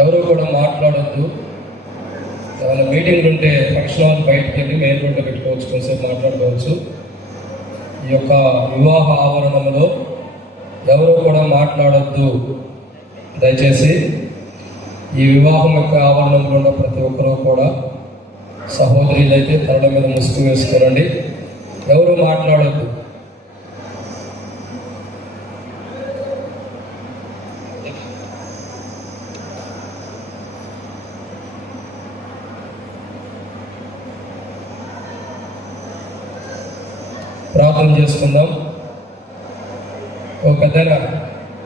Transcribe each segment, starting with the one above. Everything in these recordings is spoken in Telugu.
ఎవరు కూడా మాట్లాడొద్దు. ఏమైనా మీటింగ్లు ఉంటే ఫంక్షన్ హాల్ బయటకు వెళ్ళి మెయిన్ రోడ్లో పెట్టుకోవచ్చు, కొంచెంసేపు మాట్లాడుకోవచ్చు. ఈ యొక్క వివాహ ఆవరణంలో ఎవరు కూడా మాట్లాడొద్దు. దయచేసి ఈ వివాహం యొక్క ఆవరణంలో ఉన్న ప్రతి ఒక్కరూ కూడా సహోదరులైతే తరల మీద ముసుగు వేసుకోనండి. ఎవరు మాట్లాడొద్దు. ప్రార్థన చేసుకుందాం. ఓ పెద్దనా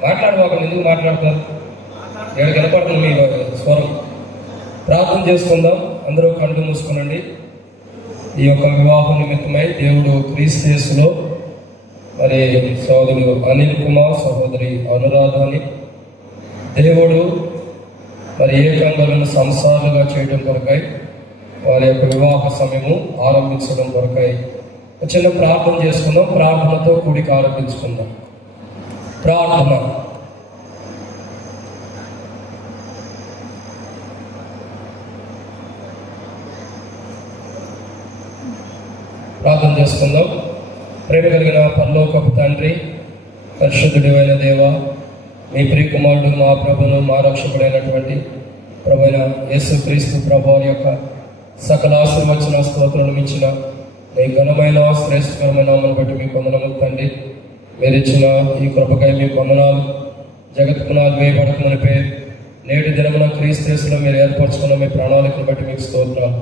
మాట్లాడవాకండి, ఎందుకు మాట్లాడతారు? ఏడు కనపడుతుంది మీ స్వరం. ప్రార్థన చేసుకుందాం. అందరూ కళ్ళు మూసుకునండి. ఈ యొక్క వివాహం నిమిత్తమై దేవుడు క్రీస్తు యేసులో మరి సోదరుడు అనిల్ కుమార్, సహోదరి అనురాధాని దేవుడు మరి ఏకంగా సంసారాలుగా చేయడం కొరకై, వారి యొక్క వివాహ సమయము ఆరంభించడం కొరకై చిన్న ప్రార్థన చేసుకుందాం. ప్రార్థనతో కూడిక ఆరంభించుకుందాం. ప్రార్థన. ప్రార్థన చేసుకుందాం. ప్రేమ కలిగిన పరలోకపు తండ్రి, పరిశుద్ధుడైన దేవ, మీ ప్రియ కుమారుడు మా ప్రభును మా రక్షకుడైనటువంటి ప్రభువైన యేసుక్రీస్తు ప్రభువు యొక్క సకల ఆశీర్వచన స్తోత్రాలను ఇచ్చిన మీ ఘనమైన శ్రేష్టకరమైన నామమును బట్టి మీకు వందనములు తండ్రి. మీరు ఇచ్చిన ఈ కృపకై మీకు వందనాలు. జగత్పునాలు వేయబడకమునిపై నేటి దినమున క్రీస్తు యేసులో మీరు ఏర్పరచుకున్న మీ ప్రణాళికను బట్టి మీకు స్తోత్రాలు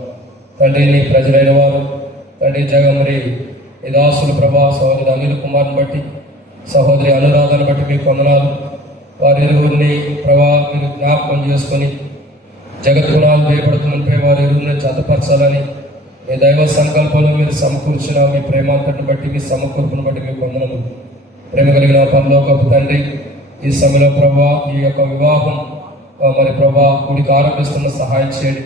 తండ్రి. నీ ప్రజలైన వారు తండ్రి జగమరి ఈ దాసులు ప్రభా, సహోదరి అనిల్ కుమార్ని బట్టి, సహోదరి అనురాధను బట్టి మీకు వందనాలు. వారి ఇరువురిని ప్రభా మీరు జ్ఞాపకం చేసుకొని జగత్పునాలు వేయబడుతున్నపై వారి ఇరువురిని జతపరచాలని మీ దైవ సంకల్పంలో మీరు సమకూర్చిన మీ ప్రేమాంతటిని బట్టి, మీ సమకూర్పును బట్టి మీకు వందనము. ప్రేమ కలిగిన పరలోకపు తండ్రి, ఈ సమయంలో ప్రభా ఈ యొక్క వివాహం మరి ప్రభా కూడికి ఆరంభిస్తున్న సహాయం చేయండి.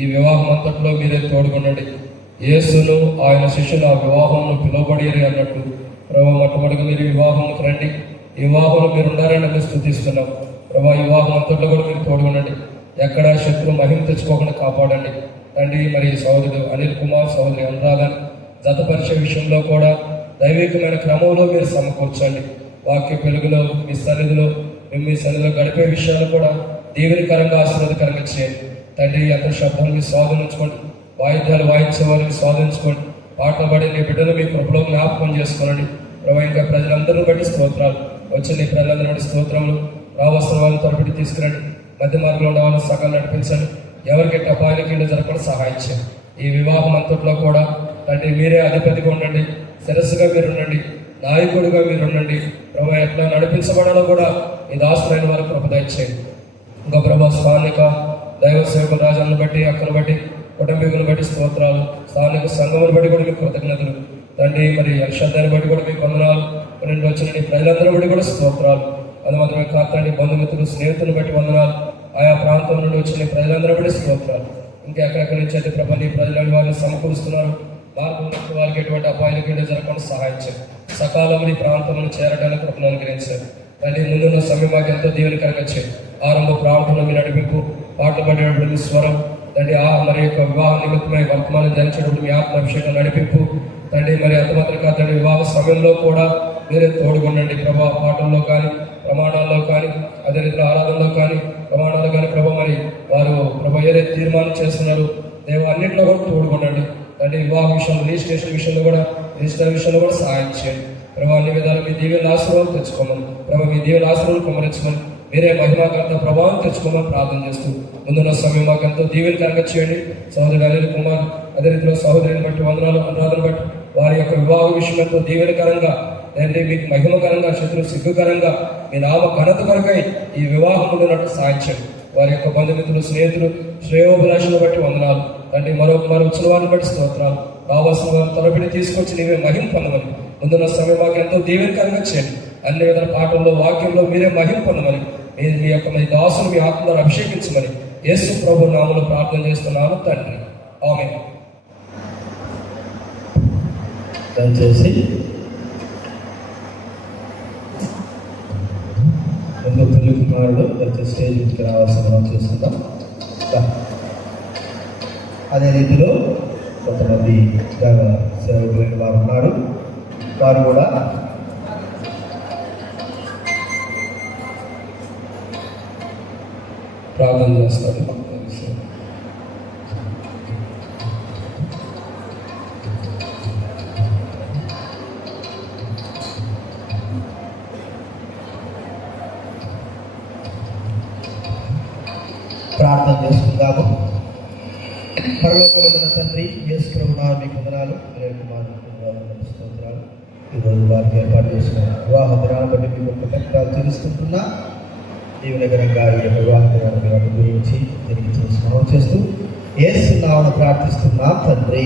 ఈ వివాహం అంతట్లో మీరే తోడుకొనండి. యేసును ఆయన శిష్యులు ఆ వివాహంలో పిలువబడి అన్నట్టు ప్రభా మొట్టమొదటిగా మీరు వివాహంకి రండి. ఈ వివాహంలో మీరు ఉన్నారని మేము స్తుతిస్తున్నాం ప్రభా. ఈ వివాహం అంతట్లో కూడా మీరు తోడుకొనండి. ఎక్కడ శత్రు మహిమ తెచ్చుకోకుండా కాపాడండి తండ్రి. మరి సహోదరుడు అనిల్ కుమార్, సహోదరి అనురాధన్ జతపరిచే విషయంలో కూడా దైవికమైన క్రమంలో మీరు సమకూర్చండి. వాక్య వెలుగులో మీ సన్నిధిలో గడిపే విషయాలు కూడా దీవెనకరంగా ఆశీర్వాదకరంగా చేయండి తండ్రి. అందరి శబ్దాలు మీరు స్వాధీనించుకోండి. వాయిద్యాలు వాయించే వారిని స్వాధీనించుకోండి. పాటలు పడి నీ బిడ్డలు మీ కృపలో జ్ఞాపకం చేసుకోనండి ప్రభా. ఇంకా ప్రజలందరినీ బట్టి స్తోత్రాలు. వచ్చిన నీ ప్రజలందరూ బట్టి స్తోత్రములు. రావలసిన వాళ్ళని త్వరపడి తీసుకురండి. మధ్య మార్గంలో ఉన్న వాళ్ళని సకాలు నడిపించండి. ఎవరికి అపాయాలకి జరగకుండా సహాయం చేయండి. ఈ వివాహం అంతట్లో కూడా తండ్రి మీరే అధిపతిగా ఉండండి. శిరస్సుగా మీరు ఉండండి. నాయకుడిగా మీరు ఉండండి ప్రభా. ఎట్లా నడిపించబడాలో కూడా ఈ దాసులైన వారికి కృప దయచేయండి. ఇంకా ప్రభా స్థానిక దైవ సేవకుల రాజాలను బట్టి, అక్కను బట్టి, కుటుంబీకులను బట్టి స్తోత్రాలు. స్థానిక సంఘమును బట్టి కూడా మీకు కృతజ్ఞతలు తండ్రి. మరి అక్షదాన్ని బట్టి కూడా మీకు వందనాలు. రెండు వచ్చిన నీ ప్రజలందరూ బట్టి కూడా స్తోత్రాలు. అది మాత్రమే కాదండి, బంధుమిత్రులు స్నేహితులను బట్టి వందనాలు. ఆయా ప్రాంతం నుండి వచ్చిన ప్రజలందరూ బట్టి స్తోత్రాలు. ఇంకా ఎక్కడెక్కడి నుంచి అయితే ప్రభా నీ ప్రజలను వారిని సమకూరుస్తున్నారు. వారికి ఎటువంటి అపాయాలకి జరగకుండా సహాయం చేయండి. సకాలంలో ఈ ప్రాంతంలో చేరడానికి కృపను అనుగ్రహించారు తండ్రి. ముందున్న సమయం మాకు ఎంతో దీవెనకరంగా చేయండి. ఆరంభ ప్రాంతంలో మీ నడిపింపు, పాటలు పడేటప్పుడు మీ స్వరం తండ్రి. మరి యొక్క వివాహ నిమిత్తమై వర్తమానం ధరించేటప్పుడు మీ ఆత్మాభిషేకం నడిపింపు తండ్రి. మరి అంత మాత్రం కాదండి, వివాహ సమయంలో కూడా మీరే తోడుకొనండి ప్రభా. పాటల్లో కానీ, ప్రమాణాల్లో కానీ, అదే రీతిలో ఆరాధనలో కానీ, ప్రమాణాలు కానీ ప్రభా. మరి వారు ప్రభా ఏదైతే తీర్మానం చేస్తున్నారు దేవ అన్నింటిలో కూడా తోడుకొనండి తండ్రి. వివాహ విషయంలో, రిజిస్ట్రేషన్ విషయంలో కూడా, రిజిస్టర్ విషయంలో కూడా సహాయం చేయండి ప్రభా. అన్ని విధాలు మీ దీవెన ఆశీర్వాదం తెచ్చుకోమని ప్రభా. మీ దీవెన ఆశీర్వాదం కుమరించుకొని మీరే మహిమాకంత ప్రభావం తెచ్చుకోమని ప్రార్థన చేస్తూ ముందున్న సమయం మాకు ఎంతో దీవెనకరంగా చేయండి. సహోదరుడు అనిల్ కుమార్, అదే రీతిలో సహోదరిని బట్టి వందనాలు, అనురాధను బట్టి వారి యొక్క వివాహ విషయం ఎంతో దీవెనకరంగా తండ్రి, మీకు మహిమకరంగా, శత్రు సిగ్గుకరంగా మీ నామ ఘనత కొరకై ఈ వివాహం ఉన్నట్టు సాయం చేయండి. వారి యొక్క బంధుమిత్రులు, స్నేహితులు, శ్రేయోభిలాషులను బట్టి వందనాలు తండ్రి. మరో వచ్చిన వారిని బట్టి స్తోత్రాలు. రావాల్సిన వారిని తలపెట్టి తీసుకొచ్చి నీవే మహిమ పొందమని ముందున్న సమయం మాకు ఎంతో దీవెనకరంగా చేయండి. అన్ని విధాల పాఠంలో, వాక్యంలో మీరే మహిమ పొందమని, మీ యొక్క మీ దాసును మీ ఆత్మను అభిషేకించమని యేసు ప్రభు నామములో ప్రార్థన చేస్తున్నాను తండ్రి. ఆమేన్. దయచేసి ఎందుకు కుమారుడు దయచేసి స్టేజ్ మీదకి రావాల్సిన మనం చేస్తున్నాం. అదే రీతిలో కొంతమంది సేవకులైన వారు ఉన్నారు. వారు కూడా ప్రార్థన చేస్తారు. ప్రార్థన చేసుకుందాము. పరలోకమందున్న తండ్రి, యేసు ప్రభువా మీకు వందనాలు. స్తోత్రాలు. ఈరోజు వారికి ఏర్పాటు చేసిన వివాహ దినాన్ని బట్టి మీకు కృతజ్ఞతలు తెలుసుకుంటున్నా. దీవెనకరంగా ఈ యొక్క వివాహ దినాన్ని గురించి తిరిగి స్మరణ చేస్తూ యేసు నామమున ప్రార్థిస్తున్నాం తండ్రి.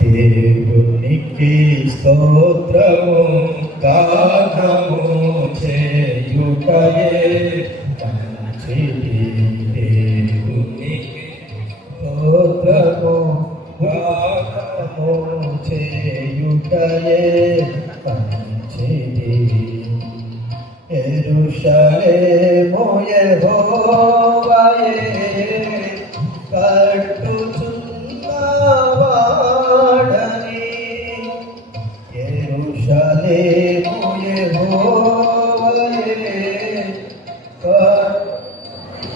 దేవునికి స్తోత్రము గానము చేయుటయే దేవునికి స్తోత్రము గానము చేయుటయే యెరూషలేము యెహోవాయే కట్టుచున్నవాడని, యెరూషలేము యెహోవాయే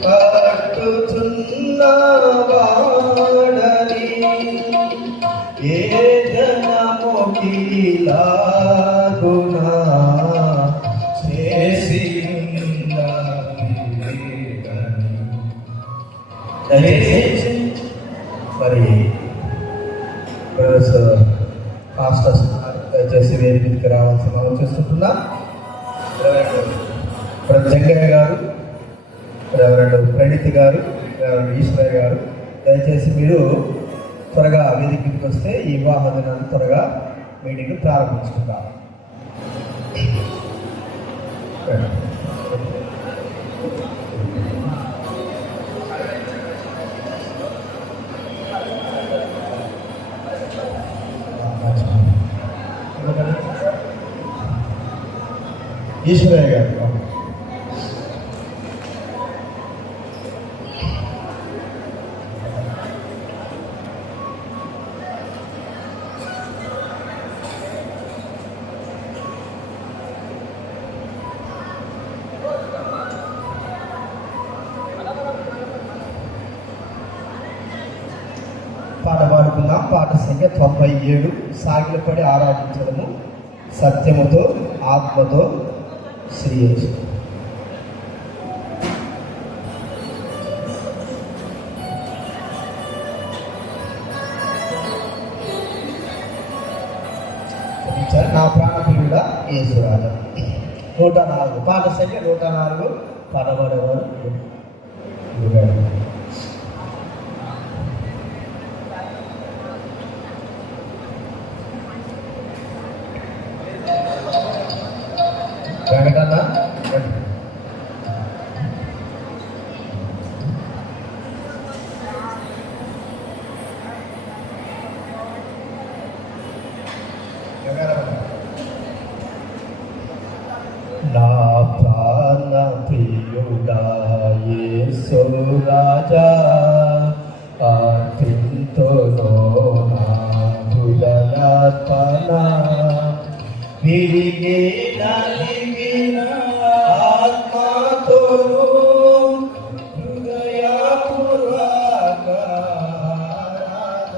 కట్టుచున్నవాడని, ఏ జనముకిలాగునా దయచేసి మరి పాస్టర్స్ దయచేసి వేరే మీదకి రావాల్సిన మనం చేస్తుంటున్నా. జంగయ్య గారు, రెవరెండ్ ప్రణీత్ గారు, రెవరెండ్ ఈశ్వరయ్య గారు, దయచేసి మీరు త్వరగా వేదిక మీదకి వస్తే ఈ వివాహ దినాన్ని త్వరగా మీటింగ్ ప్రారంభించుకుంటారు. ఈశ్వరయ్య గారు పాట పాడుకుందాం. పాట సంఖ్య 97. సాగిలపడి ఆరాధించడము సత్యముతో ఆత్మతో శ్రీ యేసు. నా ప్రాణప్రియుడ యేసురాజా. 104 పాట సంఖ్య 104. పాడబడేవారు వెంకటన్న. నా ప్రాణ ప్రియుడా యేసు రాజా, ఆర్తింతోనో నా హృదయార్పణ, విరిగే నలిగిన ఆత్మతోను హృదయపూర్వక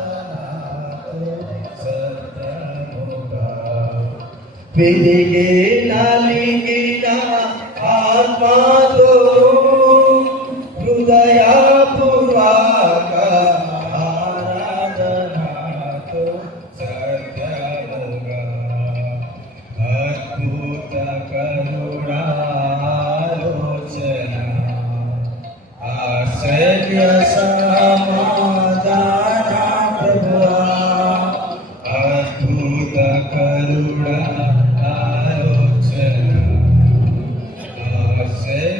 ఆరాధనతో సత్యముగా, విరిగే నలిగిన ఆత్మతోను హృదయపూర్వక ఆరాధనతో సత్యముగా, అద్భుత కరుణాలోచన ఆశ్చర్య సమాధాన ప్రభువా, అద్భుత కరుణాలోచన ఆశ్చర్య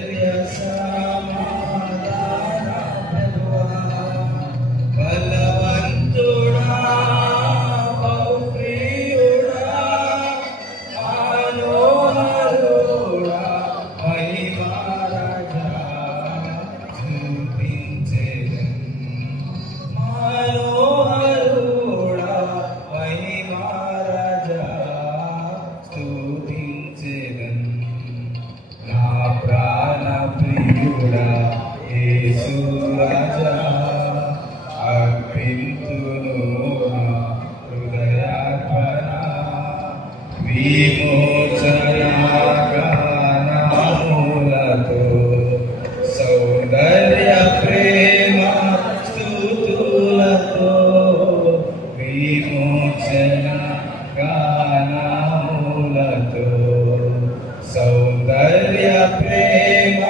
ప్రేమ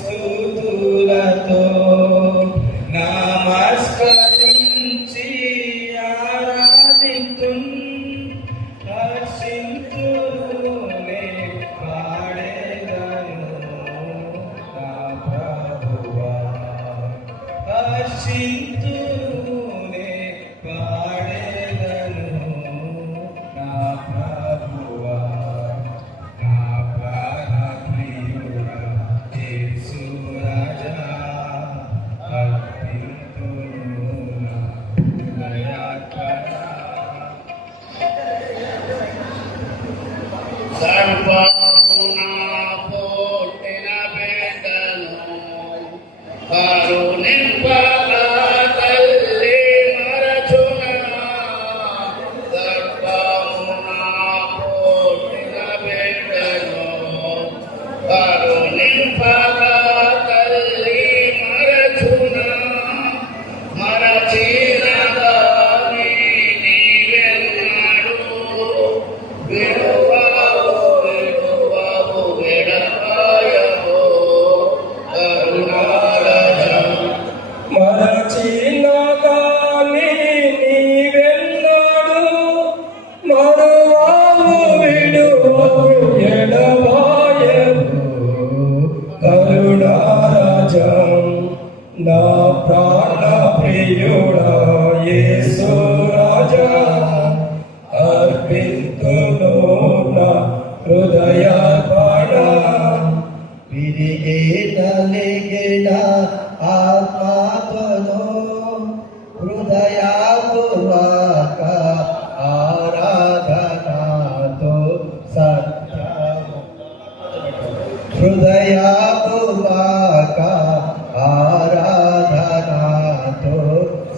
స్తుతులతో నమస్కరించి ఆరాధింతున్ హర్షింతునే పాడేదను నా ప్రభువా హర్షింతునే పాడేదను నా ప్రభువా నా ప్రాణ ప్రియుడా యేసు రాజా అర్పింతును నా హృదయార్పణ సర్వమునా పుట్టిన బిడ్డను కరుణింపగా తల్లి మరచునా సర్వమునా పుట్టిన బిడ్డను కరుణింపగా తల్లి మరచునా మరచినగా నీవెన్నడు విడువవు విడువవు విడపాయవు కరుణారజం మరచినగాని నీవెన్నడు మరువవు విడువవు ఎడబాయవు కరుణారాజం నా ప్రాణ ప్రియుడా యేసు రాజా అర్పింతును నా హృదయార్పణ విరిగే నలిగిన ఆత్మతోను హృదయపూర్వక ఆరాధనతో సత్యము హృదయపూర్వక ఆరాధనతో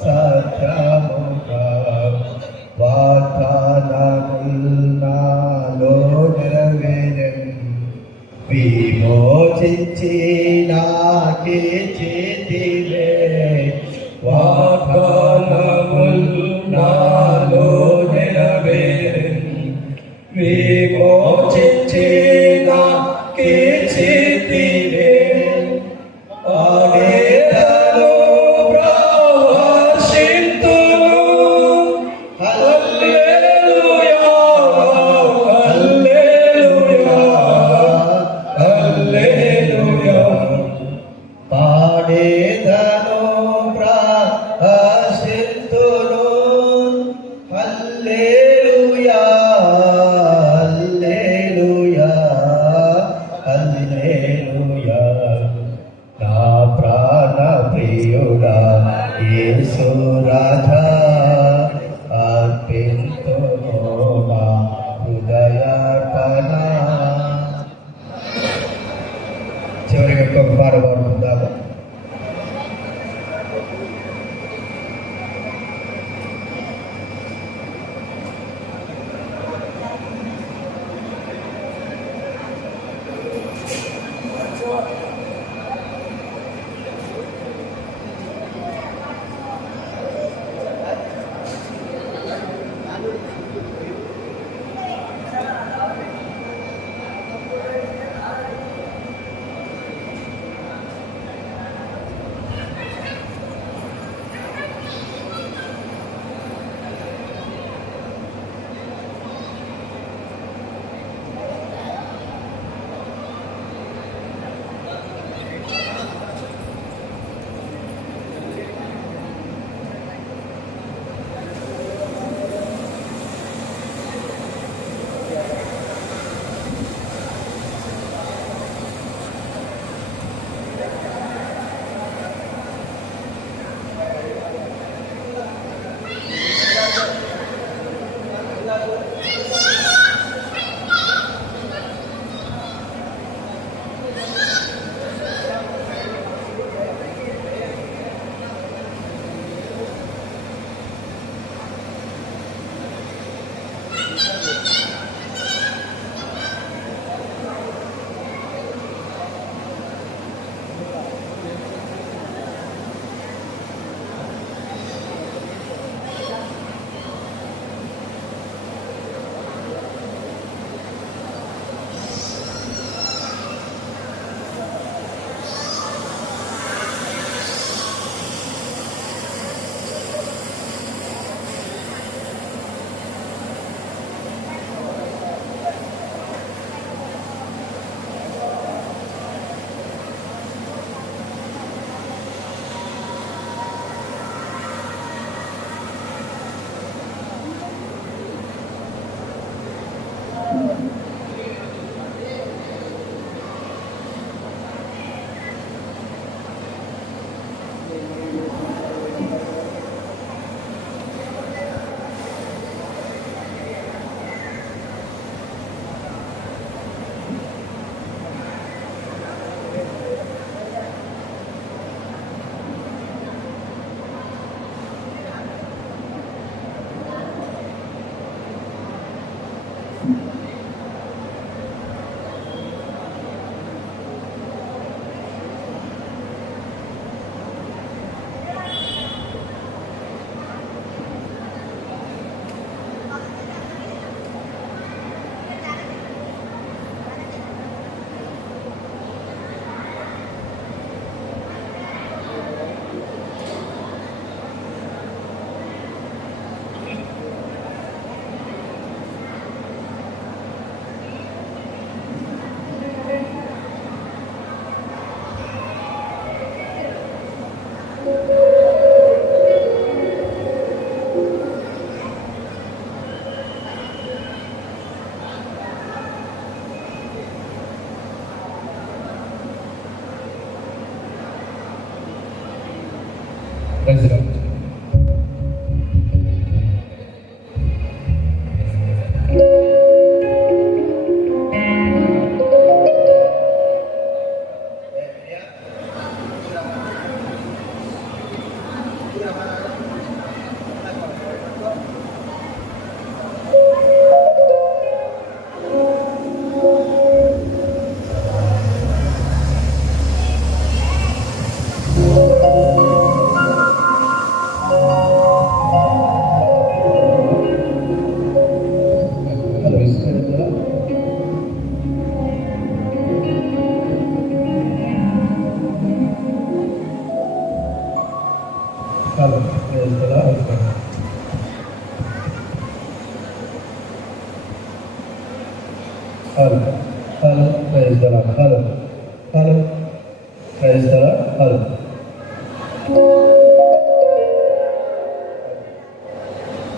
సత్యముగా వాగ్దానములు నాలో నెరవేరెను విమోచించి నాకే చేతివే వాగ్దానములు నాలో నెరవేరెను విమోచించి నాకే చేతివే ఆడేదను ప్రవర్షింతును హల్లెలూయా హల్లెలూయా హల్లెలూయా పాడేదను ప్రహసితును హల్లెలూయా హల్లెలూయా హల్లెలూయా నా ప్రాణ ప్రియుడా యేసు రాజా అర్పింతును నా హృదయార్పణ చివరిగా ఇంకొక పాట పాడుకుందాము. Praise lord. Hello praise the lord. Hello hello praise the lord. Hello hello praise the lord. Hello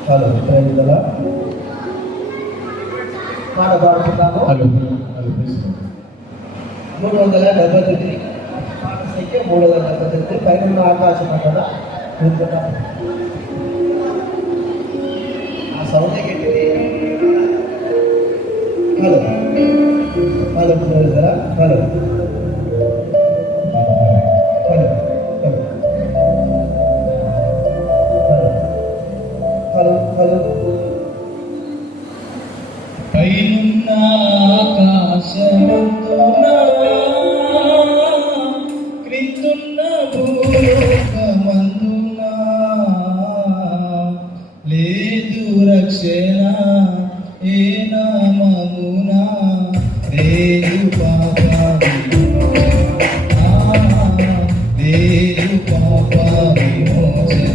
hello praise the lord. పాట పాడుతున్నాము. హలో హలో ప్రైజ్ 379 పాట సంఖ్య 379 పైన ఆకాశం కదా ఆ సౌండ్ ఏంటిది? Hello hello praise the lord. Hello hello hello hello పైనున్న ఆకాశమందున క్రిందున్న భూలోకమందున లేదు రక్షణ ఏ నామమున లేదు పాప లేదు పాప విమోచన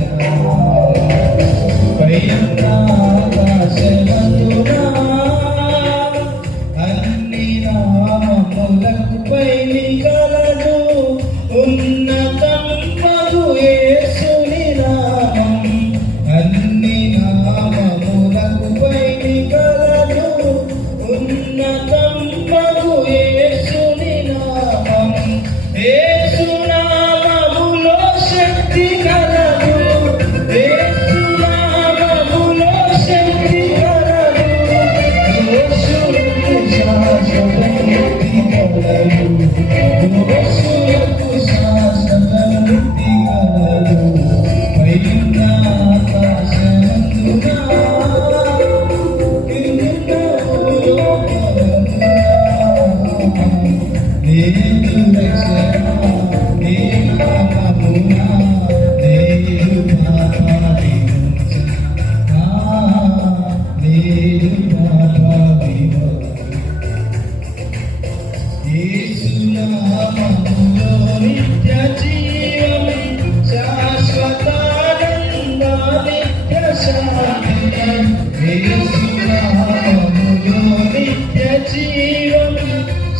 పైనున్న ఆకాశమందున అన్ని నామములకు పైని కలదు ఉన్నతం మగు యేసుని నామం అన్ని నామములకు పైని కలదు ఉన్నతం మగు యేసుని నామం యేసు నామములో శక్తి కలదు యేసు నామములో శక్తి కలదు యేసుకు శాశ్వత ముక్తి కలదు యేసుకు శాశ్వత ముక్తి కలదు పైన ఆకాశమందున క్రిందున్న భూలోకమందున లేదు రక్షణ ఏ నామమున లేదు పాప విమోచన లేదు పాప విమోచన యేసు నామములో నిత్య జీవం శాశ్వతానంద నిత్య శాంతి యేసు నామములో నిత్య జీవం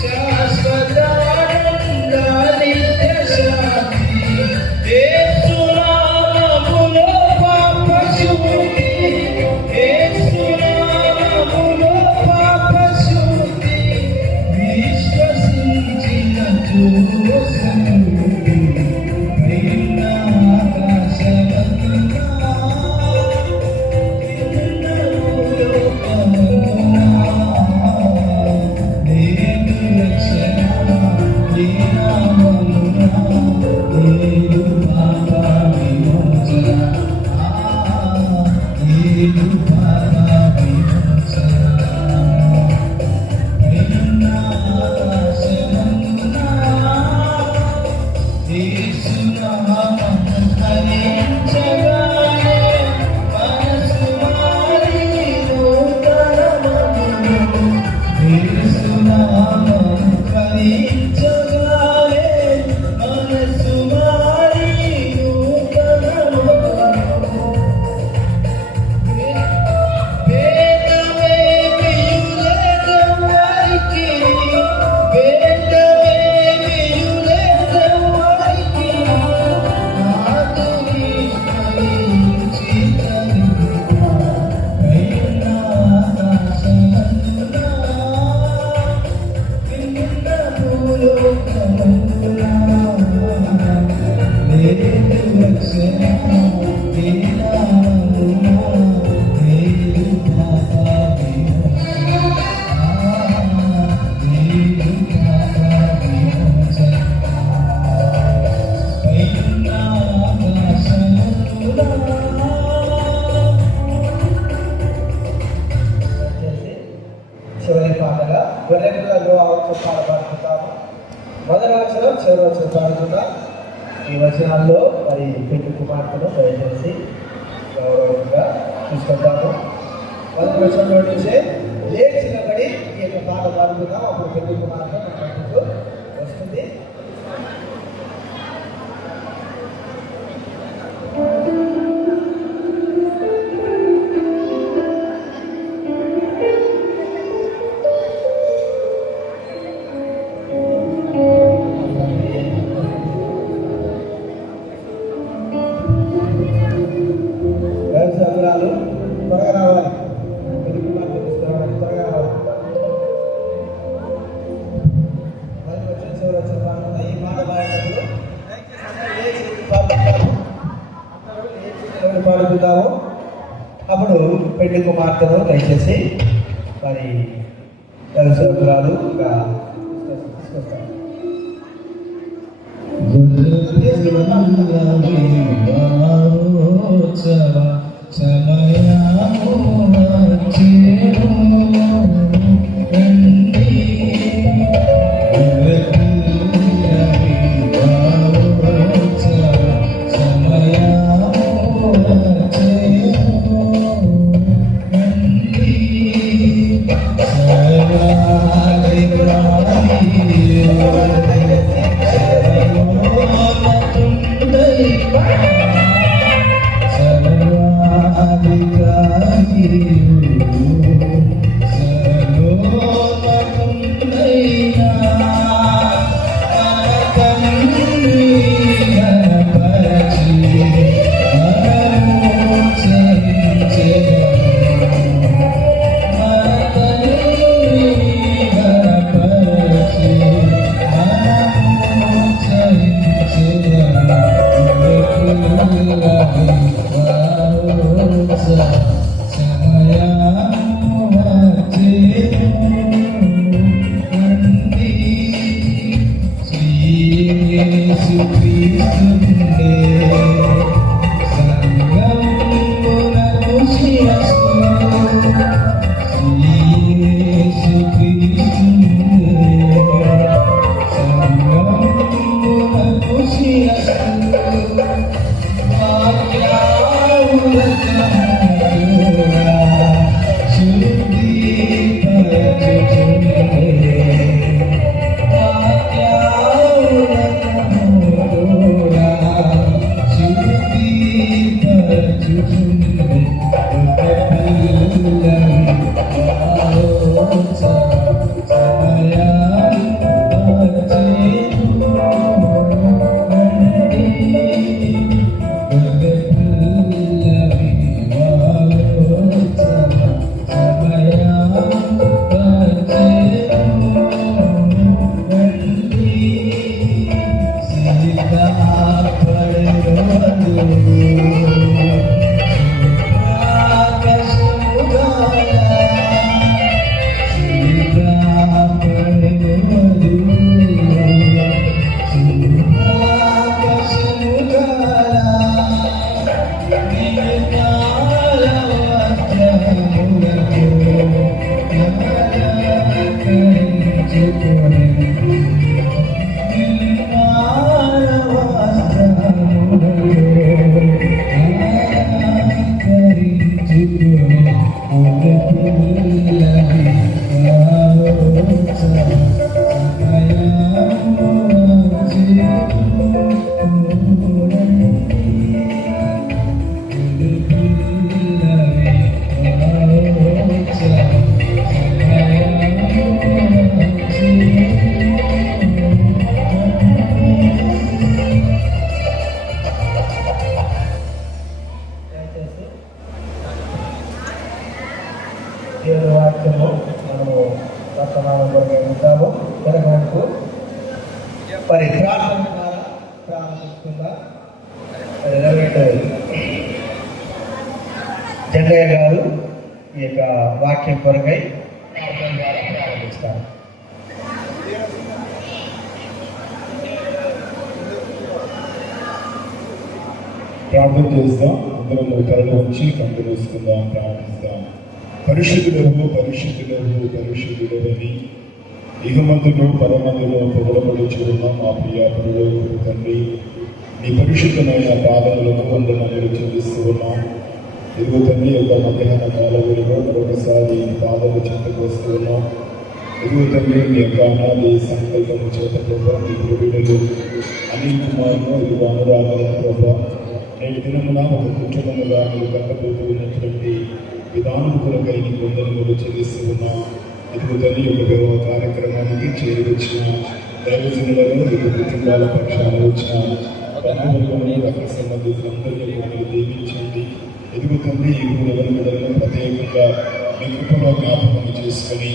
శాశ్వతానంద నిత్య శాంతి యేసు నామములో పాప శుద్ధి యేసు నామములో పాప శుద్ధి విశ్వసించిన చూసండి పైన ఆకాశమందున క్రిందున్న భూలోకమందున లేదు రక్షణ ఏ నామమున లేదు పాప విమోచన లేదు పాప విమోచన పైన ఆకాశమందున మొదటి వచనం చివరి వచనం పాడుతున్నా. ఈ వచనాల్లో మరి పెళ్లి కుమార్తెను దయచేసి గౌరవంగా తీసుకుంటాము. మొదటి వచనంలో నుంచే లేచి నిలబడి ఈ యొక్క పాట పాడుతున్నాం. అప్పుడు పెళ్లి కుమార్తె మన మధ్యకు వస్తుంది. సభ్యురాలు త్వరగా రావాలి. పెళ్లి కుమార్తె తీసుకురావాలి, త్వరగా రావాలి. మరి వచ్చిన చివరి వచ్చిన పాల్గొన్న ఈ మాట పాడినప్పుడు పాడుకుందాము. అప్పుడు పెళ్లి కుమార్తెను దయచేసి మరి సభ్యురాలు తీసుకొస్తాను. దేవుని వాక్యము మనము వర్తమానం కొరకు ఉంటాము. మనకు మరి ప్రార్థన ద్వారా ప్రారంభిస్తుందా జంగయ్య గారు ఈ యొక్క వాక్యం కొరకై ప్రార్థన ద్వారా ప్రారంభిస్తారు. ప్రార్థన చేస్తాం. అందరం కళ్ళు వచ్చి కళ్ళు వేసుకుందాం, ప్రార్థిస్తాం. పరిశుద్ధుడవు పరిశుద్ధుడవు పరిశుద్ధుడవని ఇహమందులో పరమందులో పొగడబడుచు ఉన్న మా ప్రియ పరలోకపు తండ్రి, నీ పరిశుద్ధమైన పాదములకు వందనములు చెల్లిస్తూ ఉన్నాం. ఇదిగో తండ్రి యొక్క మధ్యాహ్న కాలంలో మరొకసారి పాదము చెంతకు వస్తూ ఉన్నాం. ఇదిగో తండ్రి మీ యొక్క అనాది సంకల్పము చేత ప్రభా, మీ బిడ్డలు అనిల్ కుమార్ను ఇదిగో అనురాగం ప్రభా, నేటి దినమున ఒక కుటుంబముగా మీరు కట్టబోతూ ఉన్నటువంటి విధానములకై నీ వందనములు చెల్లిస్తూ ఉన్నాం. ఇదిగో తండ్రి యొక్క వివాహ కార్యక్రమానికి చేరి వచ్చిన దైవజనులను ఇదిగో కుటుంబాల పక్షాన వచ్చిన బంధువులను రక్త సంబంధితులందరినీ మీరు దీవించండి. ఎదుగు తండ్రి ఈ బిడ్డలను ప్రత్యేకంగా మీ కృపలో జ్ఞాపకం చేసుకొని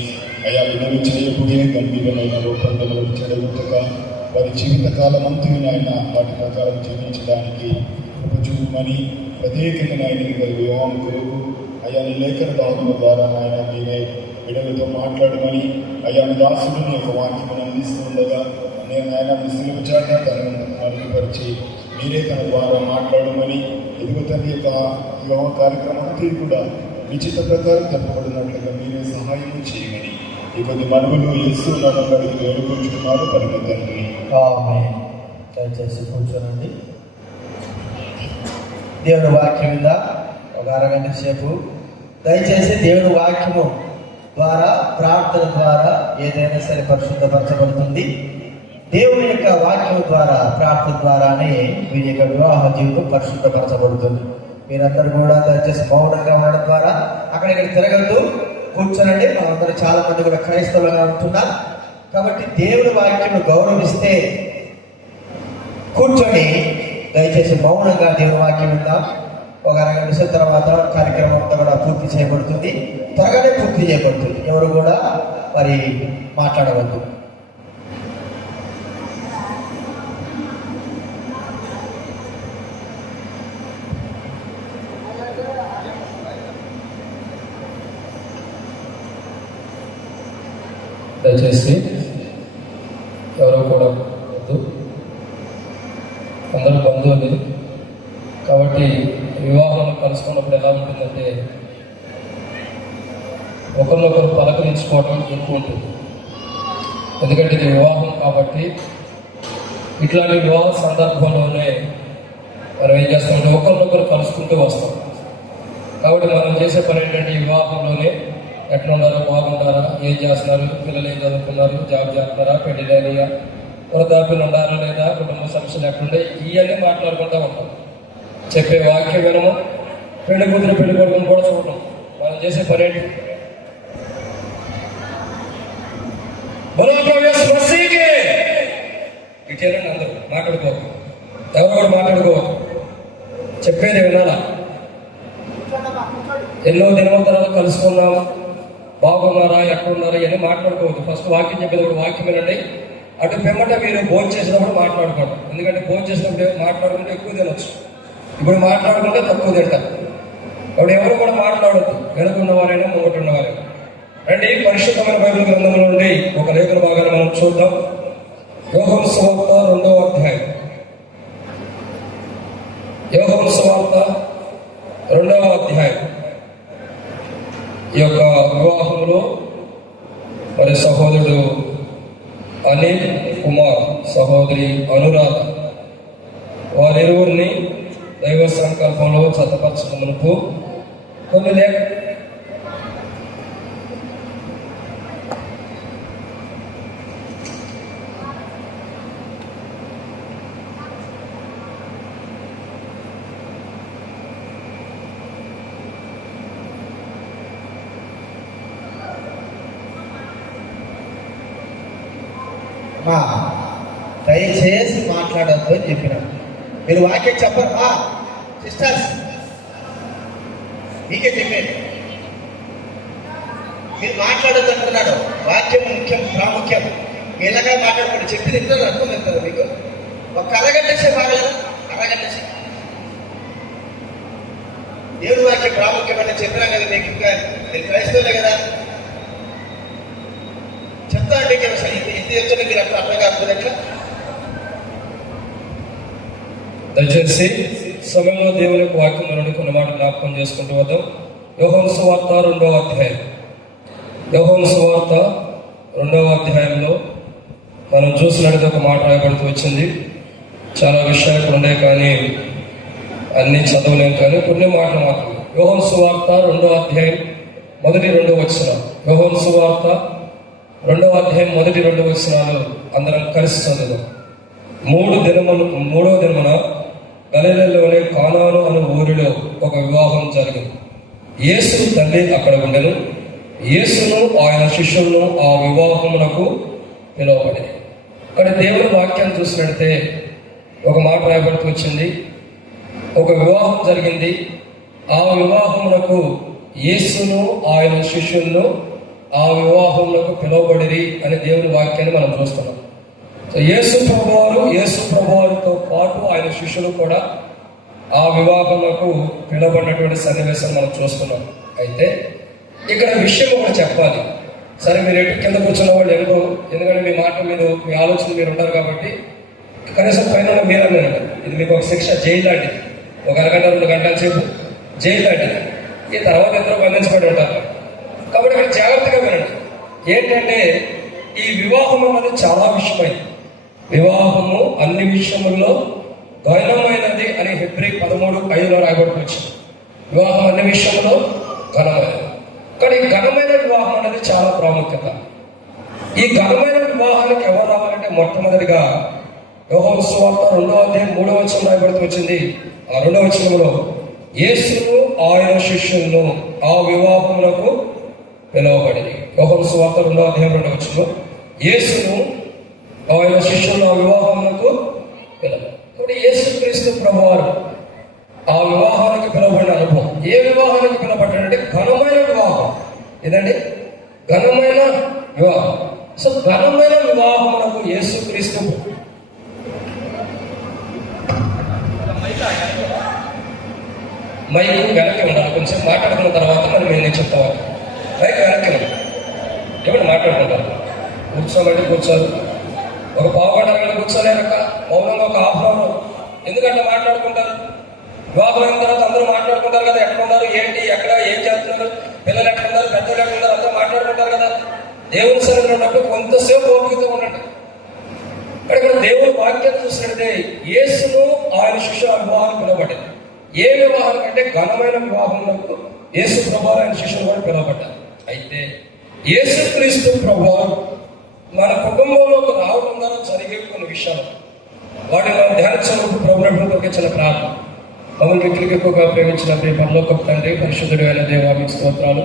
అయా బిడ్డలు చేయబోయే గంభీరమైన రూపంలో చెడగొట్టక వారి జీవితకాలం అంతా ఆయన వాటి ప్రకారం జీవించడానికి చూపమని ప్రత్యేకంగా ఆయన వివాహం కొరకు అయా నీ లేఖన భాగం ద్వారా ఆయన మీరే బిడ్డలతో మాట్లాడమని అయా మీ దాసుని యొక్క వాక్యం అందిస్తుండగా నేను ఆయన సిలువ చాట తనను మరుగుపరిచి మీరే తన ద్వారా మాట్లాడమని ఎదుగు తండ్రి యొక్క వివాహ కార్యక్రమం కూడా నిశ్చిత ప్రకారం జరపబడినట్లుగా మీరే సహాయం చేయమని ఈ కొద్ది మనవులు యేసునామములో అడిగి వేడుకుంటున్నారు పరమ తండ్రి. ఆమేన్. దయచేసి కూర్చోనండి. దేవుని వాక్యం మీద ఒక అరగంట సేపు దయచేసి దేవుని వాక్యము ద్వారా ప్రార్థన ద్వారా ఏదైనా సరే పరిశుద్ధపరచబడుతుంది. దేవుని యొక్క వాక్యం ద్వారా ప్రార్థన ద్వారానే వీరి యొక్క వివాహ జీవితం పరిశుద్ధపరచబడుతుంది. మీరందరూ కూడా దయచేసి మౌనంగా ఉండడం ద్వారా అక్కడిక్కడ తిరగద్దు, కూర్చోనండి. మనందరూ చాలా మంది కూడా క్రైస్తవులుగా ఉంటున్నారు కాబట్టి దేవుని వాక్యం గౌరవిస్తే కూర్చొని దయచేసి మౌనంగా దేవుని వాక్యం విందాం. ఒక అరగంట నిమిషం తర్వాత కార్యక్రమం అంతా కూడా పూర్తి చేయబడుతుంది. త్వరగానే పూర్తి చేయబడుతుంది. ఎవరు కూడా మరి మాట్లాడవద్దు. దయచేసి ఎవరో కూడా వద్దు. అందరూ బంధువులు కాబట్టి వివాహంలో కలుసుకున్నప్పుడు ఎలా ఉంటుందంటే ఒకరినొకరు పలకరించుకోవడం ఎక్కువ ఉంటుంది. ఎందుకంటే ఇది వివాహం కాబట్టి ఇట్లాంటి వివాహ సందర్భంలోనే మనం ఏం చేస్తామంటే ఒకరినొకరు కలుసుకుంటూ వస్తాం. కాబట్టి మనం చేసే పని ఏంటంటే ఈ వివాహంలోనే ఎట్లున్నారో, బాగుంటారా, ఏం చేస్తున్నారు, పిల్లలు ఏం చదువుతున్నారు, జాబ్ చేస్తున్నారా, పెళ్లిగా, వృద్ధాప్యులు ఉన్నారా లేదా, కుటుంబ సమస్యలు ఎట్లుండే, ఇవన్నీ మాట్లాడుకుంటూ ఉంటాం. చెప్పే వాక్యం వినము, పెళ్లి కూతురు పెళ్లి కొడుకుని కూడా చూడటం. మనం చేసే పని ఏంటి? ఇటేనండి అందరూ మాట్లాడుకోవద్దు, ఎవరు కూడా మాట్లాడుకోవద్దు, చెప్పేది వినాలా. ఎన్నో దినముల తర్వాత కలుసుకున్నాము, బాగున్నారా, ఎక్కడున్నారా ఇవన్నీ మాట్లాడుకోవద్దు. ఫస్ట్ వాక్యం చెప్పేటప్పుడు వాక్యం వినండి. అటు పిమ్మట మీరు భోజనం చేసినప్పుడు మాట్లాడుకోండి. ఎందుకంటే భోజనం చేసినప్పుడు మాట్లాడుకుంటే ఎక్కువ తినొచ్చు, ఇప్పుడు మాట్లాడుకుంటే తక్కువ తింటారు. అప్పుడు ఎవరు కూడా మాట్లాడద్దు, వెనుకున్నవారైనా ముంగట ఉన్నవారైనా. రండి, పరిశుద్ధమైన బైబిల్ గ్రంథంలో నుండి ఒక లేఖన భాగాన్ని మనం చూద్దాం. యోహాను సువార్త 2వ అధ్యాయం. యోహాను సువార్త 2వ అధ్యాయం. ఈ యొక్క వివాహంలో మరి సహోదరుడు అనిల్ కుమార్, సహోదరి అనురాధ, వారిరువురిని దైవ సంకల్పంలో జతపరచుకున్నప్పుడు కొన్ని దయచేసి మాట్లాడద్దు అని చెప్పిన. మీరు వాక్యం చెప్పరు సిస్టర్స్, మీకే చెప్పండి. మీరు మాట్లాడద్దు అంటున్నాడు. వాక్యం ముఖ్యం, ప్రాముఖ్యం. ఇలాగా మాట్లాడుకోండి. చెప్పింది ఇంట్లో అర్థం అవుతుంది మీకు. ఒక అరగంట సేపు ఆగలేదు, అరగంట సేపు దేవుడి వాక్యం ప్రాముఖ్యం అంటే చెప్పినా కదా మీకు. ఇంకా మీరు క్రైస్తవులే కదా, చెప్తా అంటే ఇది చెప్తున్నా మీరు అక్కడ అర్థం కాకపోతే ఎట్లా? దయచేసి సమయంలో దేవుని యొక్క వాక్యం నుండి కొన్ని మాటలు జ్ఞాపకం చేసుకుంటూ వద్దాం. యోహాను సువార్త 2వ అధ్యాయం. యోహాను సువార్త 2వ అధ్యాయంలో మనం చూసినట్టు ఒక మాట రాయబడుతూ వచ్చింది. చాలా విషయాలు ఇక్కడ ఉన్నాయి, కానీ అన్ని చదవలేం, కానీ కొన్ని మాటలు మాత్రమే. యోహాను సువార్త 2వ అధ్యాయం 1-2 వచనాలు. యోహాను సువార్త 2వ అధ్యాయం 1-2 వచనాలు అందరం కలిసి చదువుదాం. 3వ దినమున గలిలయలోని కానాను అనే ఊరిలో ఒక వివాహం జరిగింది. యేసు తల్లి అక్కడ ఉండెను. యేసును ఆయన శిష్యులను ఆ వివాహమునకు పిలువబడింది. అక్కడ దేవుని వాక్యాన్ని చూసినట్టే ఒక మాట రాయబడుతూ వచ్చింది. ఒక వివాహం జరిగింది. ఆ వివాహమునకు యేసును ఆయన శిష్యులను ఆ వివాహమునకు పిలువబడిరి అని దేవుని వాక్యాన్ని మనం చూస్తున్నాం. యేసు ప్రభువారితో పాటు ఆయన శిష్యులు కూడా ఆ వివాహమునకు పిలువబడినటువంటి సన్నివేశం మనం చూస్తున్నాం. అయితే ఇక్కడ విషయం ఒకటి చెప్పాలి. సరే, మీరు ఎటు కింద కూర్చున్న వాళ్ళు ఎందుకు, ఎందుకంటే మీ మాట మీరు, మీ ఆలోచన మీరు ఉంటారు కాబట్టి కనీసం పైన మీరు అన్నారు. ఇది మీకు ఒక శిక్ష, జైలు లాంటిది. ఒక అరగంట 2 గంటల సేపు జైలు లాంటిది. ఈ తర్వాత ఎంతో బంధించబడి ఉంటారు. కాబట్టి ఇక్కడ జాగ్రత్తగా వినండి. ఏంటంటే ఈ వివాహం అన్నది చాలా విషయమైంది. వివాహము అన్ని విషయముల్లో ఘనమైనది అని హెబ్రీ 13:5 రాయబడుతూ వచ్చింది. వివాహం అన్ని విషయంలో ఘనమైనది. కానీ ఘనమైన వివాహం అనేది చాలా ప్రాముఖ్యత. ఈ ఘనమైన వివాహానికి ఎవరు రావాలంటే మొట్టమొదటిగా యోహాను సువార్త 2వ అధ్యాయం 3వ వచనం రాయబడుతూ వచ్చింది. ఆ 2వ వచనంలో యేసును ఆయన శిష్యులను ఆ వివాహములకు పిలువబడింది. యోహాను సువార్త 2వ అధ్యాయం 2వ వచనంలో యేసును ఆయన శిష్యులను ఆ వివాహములకు పిలువబడింది. ఇప్పుడు యేసుక్రీస్తు ప్రభువారు ఆ వివాహానికి పిలువబడిన అనుభవం. ఏ వివాహానికి పిలువబడ్డాడంటే ఘనమైన వివాహం. ఏదండి? ఘనమైన వివాహం. సో ఘనమైన వివాహమునకు యేసుక్రీస్తు మైకు వెనక్కి ఉండాలి. కొంచెం మాట్లాడుకున్న తర్వాత మరి నేను చెప్తాను. మైక్ వెనక్కి ఉండాలి. ఎవరు మాట్లాడుకుంటారు? కూర్చోబట్టి కూర్చోరు. ఒక పావుగంట కూర్చోలేక మౌనంగా ఒక హాఫ్ అవర్. ఎందుకంటే మాట్లాడుకుంటారు. వివాహం అయిన తర్వాత అందరూ మాట్లాడుకుంటారు కదా, ఎక్కడున్నారు, ఏంటి, ఎక్కడ, ఏం చేస్తున్నారు, పిల్లలు ఎక్కడున్నారు, పెద్దలు ఎక్కడున్నారు, అందరూ మాట్లాడుకుంటారు కదా. దేవుని సన్నిధిలో ఉన్నప్పుడు కొంతసేపు ఓపికతో ఉండండి. ఇక్కడ దేవుని వాక్యం చూసినట్టే యేసును ఆయన శిష్యుల వివాహం పిలువబడ్డారు. ఏ వివాహం అంటే ఘనమైన వివాహంలో యేసు ప్రభువారు ఆయన శిష్యులు కూడా పిలువబడ్డారు. అయితే యేసుక్రీస్తు ప్రభువారు మన కుటుంబంలోకి రావడం ద్వారా జరిగే కొన్ని విషయాలు వాటిని మనం ధ్యానించినప్పుడు ప్రభుత్వంతో చిన్న ప్రార్థన. మమ్మల్ని వ్యక్తులకు ఎక్కువగా ప్రేమించిన పరలోకపు తండ్రి, పరిశుద్ధుడు అయిన దేవా మీకు స్తోత్రాలు.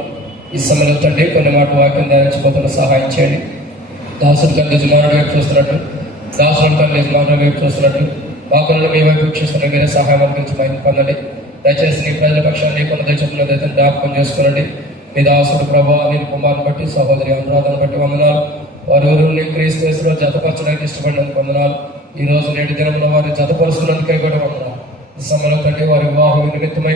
ఈ సమయంలో తండ్రి కొన్ని మాట వాక్యం ధ్యానించిపోతున్న సహాయం చేయండి. దాసుడు తల్లి యజమానుడు వైపు చూస్తున్నట్టు, దాసుడు తల్లి యజమానుడు వైపు చూస్తున్నట్టు, వాకులను మీ వైపు వీక్షిస్తున్న మీరే సహాయం అందించి మైండ్ పొందండి. దయచేసి నీ ప్రజల పక్షాన్ని కొన్ని దయచేతున్నదైతే జ్ఞాపకం చేసుకునండి. మీ దాసుడు ప్రభావ మీ కుమారుని బట్టి, సహోదరి అనురాధను బట్టి వందనాలు. వారి ఊరిని క్రీస్తులో జతపరచడానికి ఇష్టపడినందుకు వందనాలు. ఈ రోజు నేటి దినంలో వారిని జతపరుస్తున్నందుకై కూడా వందనాలు. ఈ సమయంలో తండ్రి వారి వివాహం నిమిత్తమై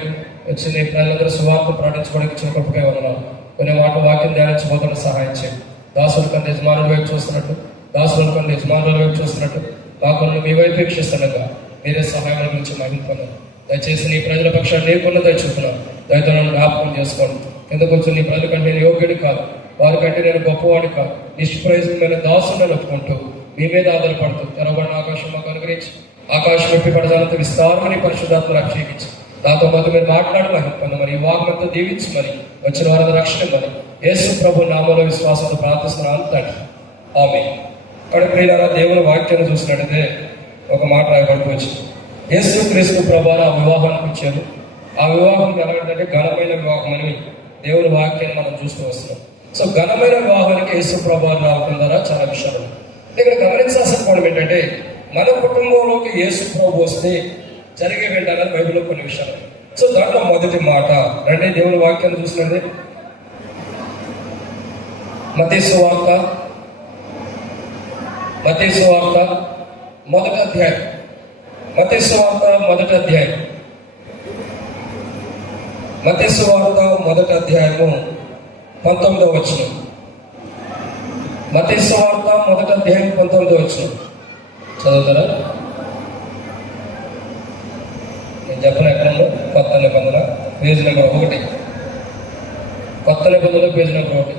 వచ్చిన ప్రజలందరూ సువార్త ప్రకటించుకోవడానికి ఇచ్చిన కృపకై వందనాలు. కొన్ని మాట వాక్యం ధ్యానించబోతున్న సహాయం చేయండి. దాసుల కంటే యజమానుల వైపు చూస్తున్నట్టు, దాసుల కంటే యజమానుల వైపు చూస్తున్నట్టు వాకులను మీ వైపు వీక్షిస్తుండగా మీరే సహాయం గురించి మహిళపొందారు. దయచేసి నీ ప్రజల పక్షాన్ని లేకుండా దయచూపున్నాను. దయతో జ్ఞాపకం చేసుకోండి. కింద కొంచెం నీ ప్రజల కంటే నేను యోగ్యుడి కాదు, వారికంటే నేను గొప్పవాడి కాదు, నిష్ప్రయోజనమైన దాసులను ఒప్పుకుంటూ మీ మీద ఆధారపడుతూ తెరవబడిన ఆకాశం మాకు అనుగ్రహించి, ఆకాశం ఎప్పి పడదానంత విస్తారమని పరిశుద్ధాత్మను అభిషేకించి దాంతో మాకు మీరు మాట్లాడి మహిళ మరి ఈ వాగ్మంతా దీవించమని వచ్చిన వారిని రక్షించమని యేసు ప్రభు నామములో విశ్వాసంతో ప్రార్థిస్తున్నాను తండ్రి. ఆమేన్. అక్కడ ప్రియులారా, దేవుని వాక్యాన్ని చూసినట్టయితే ఒక మాట రాయబడుతూ వచ్చింది. యేసు క్రీస్తు ప్రభువారు ఆ వివాహానికి ఇచ్చారు. ఆ వివాహం ఎలాంటిదంటే ఘనమైన వివాహం అని దేవుని వాక్యాన్ని మనం చూస్తూ వస్తున్నాం. సో ఘనమైన వివాహానికి యేసు ప్రభువారు రావడం ద్వారా చాలా విషయాలు ఇక్కడ గమనించాల్సిన కోణం ఏంటంటే మన కుటుంబంలోకి యేసు ప్రభు వస్తే జరిగే వెంటనే బైబిల్లో కొన్ని విషయాలు. సో దాంట్లో మొదటి మాట రండి దేవుని వాక్యాన్ని చూసినట్టే మత్తయి సువార్త మొదటి అధ్యాయం. మత్తయి సువార్త మొదటి అధ్యాయం. మత్తయి సువార్త మొదటి అధ్యాయము 19వ వచనం. మత్తయి సువార్త మొదటి అధ్యాయం 19వ వచనం చదువుతారా? నేను చెప్పిన ఎక్కడో కొత్త నిబంధన పేజ్ నెంబర్ 1. కొత్త నిబంధనలో పేజ్ నెంబర్ 1.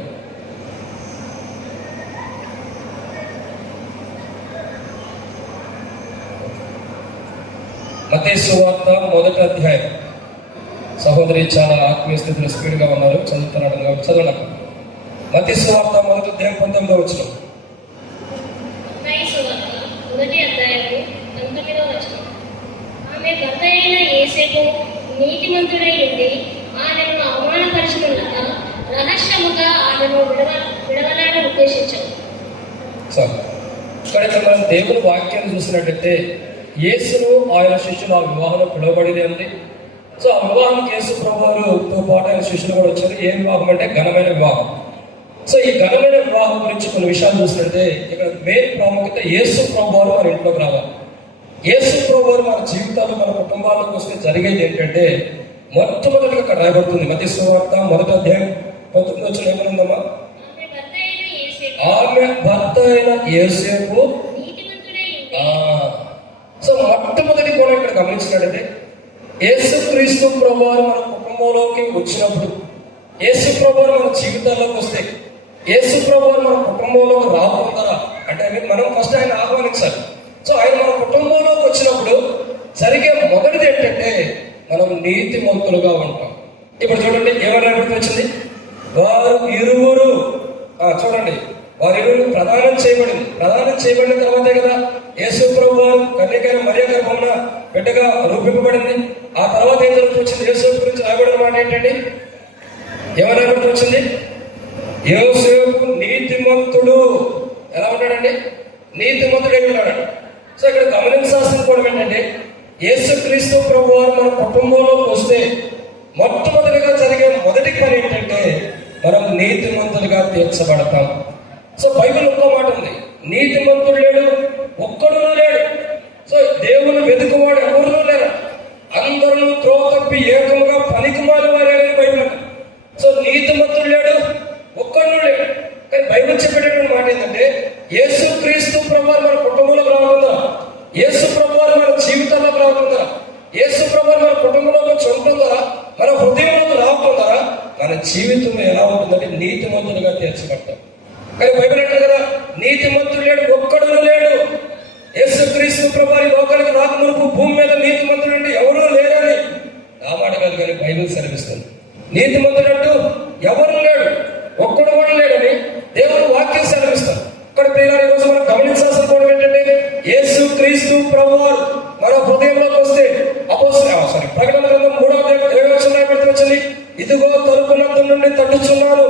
మత్తయి సువార్త 1వ అధ్యాయం. సహోదరి చాలా ఆత్మీయ స్థితిలో స్పీడ్గా ఉన్నారు, చదువుతున్నాడు కాబట్టి చదవడం. మత్తయి సువార్త 1వ అధ్యాయం 19వ వచనం. మత్తయి సువార్త 1వ అధ్యాయము 19వ వచనం. ఆమె భర్త అయిన యోసేపు నీతిమంతుడై ఉండి ఆమెను అవమానపరచుకున్నాక రహస్యముగా ఆమెను విడవలాడ ఉద్దేశించాడు. సార్, ఇక్కడ మనం దేవుని వాక్యాన్ని చూసినట్టయితే యేసును ఆయన శిష్యులు ఆ వివాహంలో పిలువబడింది ఉంది. సో ఆ వివాహానికి యేసు ప్రభువుతో పాటు ఆయన శిష్యులు కూడా వచ్చారు. ఏ వివాహం అంటే ఘనమైన వివాహం. సో ఈ ఘనమైన వివాహం గురించి కొన్ని విషయాలు చూసినట్టే ఇక్కడ మెయిన్ ప్రాముఖ్యత యేసు ప్రభువు మన ఇంట్లోకి రావాలి. యేసు ప్రభువు మన జీవితాలు మన కుటుంబాలకు వస్తే జరిగేది ఏంటంటే మొట్టమొదటిగా అక్కడ రాయబడుతుంది. మత్తయి సువార్త 1వ అధ్యాయం 19వ వచనం ఏమనుందమ్మా? ఆమె భర్త అయిన యోసేపు నీతిమంతుడై ఉండి. సో మొట్టమొదటి కోణం ఇక్కడ గమనించినట్టయితే యేసుక్రీస్తు ప్రభువారు మన కుటుంబంలోకి వచ్చినప్పుడు, యేసు ప్రభువారు మన జీవితాల్లోకి వస్తే, యేసు ప్రభువారు మన కుటుంబంలోకి రాకుండా అంటే మనం ఫస్ట్ ఆయన ఆహ్వానించాలి. సో ఆయన మన కుటుంబంలోకి వచ్చినప్పుడు జరిగే మొదటిది ఏంటంటే మనం నీతిమంతులుగా ఉంటాం. ఇప్పుడు చూడండి ఏమైనా వచ్చింది, వారు ఇరువురు చూడండి, వారి ఇరువురు ప్రదానం చేయబడిన తర్వాతే కదా యేసు ప్రభువు కన్యకైన మరియ గర్భమున బిడ్డగా రూపింపబడింది. ఆ తర్వాత ఏం జరుగుతుంది? యేసు గురించి రాయబడిన మాట ఏంటండి? ఎవరు వచ్చింది? యోసేపు నీతిమంతుడు. ఎలా ఉన్నాడండి? నీతిమంతుడై ఉన్నాడు. సో ఇక్కడ గమనించాల్సిన కూడా ఏంటంటే యేసుక్రీస్తు ప్రభువు మన కుటుంబంలోకి వస్తే మొట్టమొదటిగా జరిగే మొదటి పని ఏంటంటే మనం నీతిమంతులుగా తీర్చబడతాం. సో బైబిల్ ఒక్క మాట ఉంది, నీతిమంతుడు లేడు, ఒక్కడు లేడు. సో దేవుని వెతుకువాడు ఎవరు లేరు, అందరూ త్రోవ తప్పి ఏకముగా పనికిమాలి వారే బైబిల్. సో నీతిమంతుడు లేడు, ఒక్కడు లేడు. కానీ బైబిల్ చెప్పేటటువంటి మాట ఏంటంటే యేసుక్రీస్తు ప్రభువు మన కుటుంబంలోకి రాకుండా, యేసు ప్రభువు మన జీవితంలోకి రాకుండా, యేసు ప్రభువు మన కుటుంబంలోకి వచ్చి ఉంటుందా, మన హృదయంలోకి రాకుండా మన జీవితం ఎలా ఉంటుందంటే నీతిమంతులుగా తీర్చబడతాం. కానీ బైబిల్ అంటే కదా నీతిమంతుడు లేడు, ఒక్కడు లేడు. యేసుక్రీస్తు ప్రభువు లోకానికి రాకమునుపు భూమి మీద నీతిమంతుడు అంటే ఎవరూ లేరని నా మాట కాదు కానీ బైబిల్ సెలవిస్తుంది. నీతిమంతుడు అంటూ ఎవరు లేడు, ఒక్కడు కూడా లేడని దేవుడు వాక్యం సెలవిస్తారు. ఇక్కడ ప్రియులారా, ఈరోజు మనం గమనించాల్సిన కూడా ఏంటంటే యేసుక్రీస్తు ప్రభువు మన హృదయంలోకి వస్తే ప్రకటన గ్రంథం 3వ అధ్యాయం 7వ వచ్చింది, ఇదిగో తలుపు నద్ద నుండి తట్టుచున్నాను,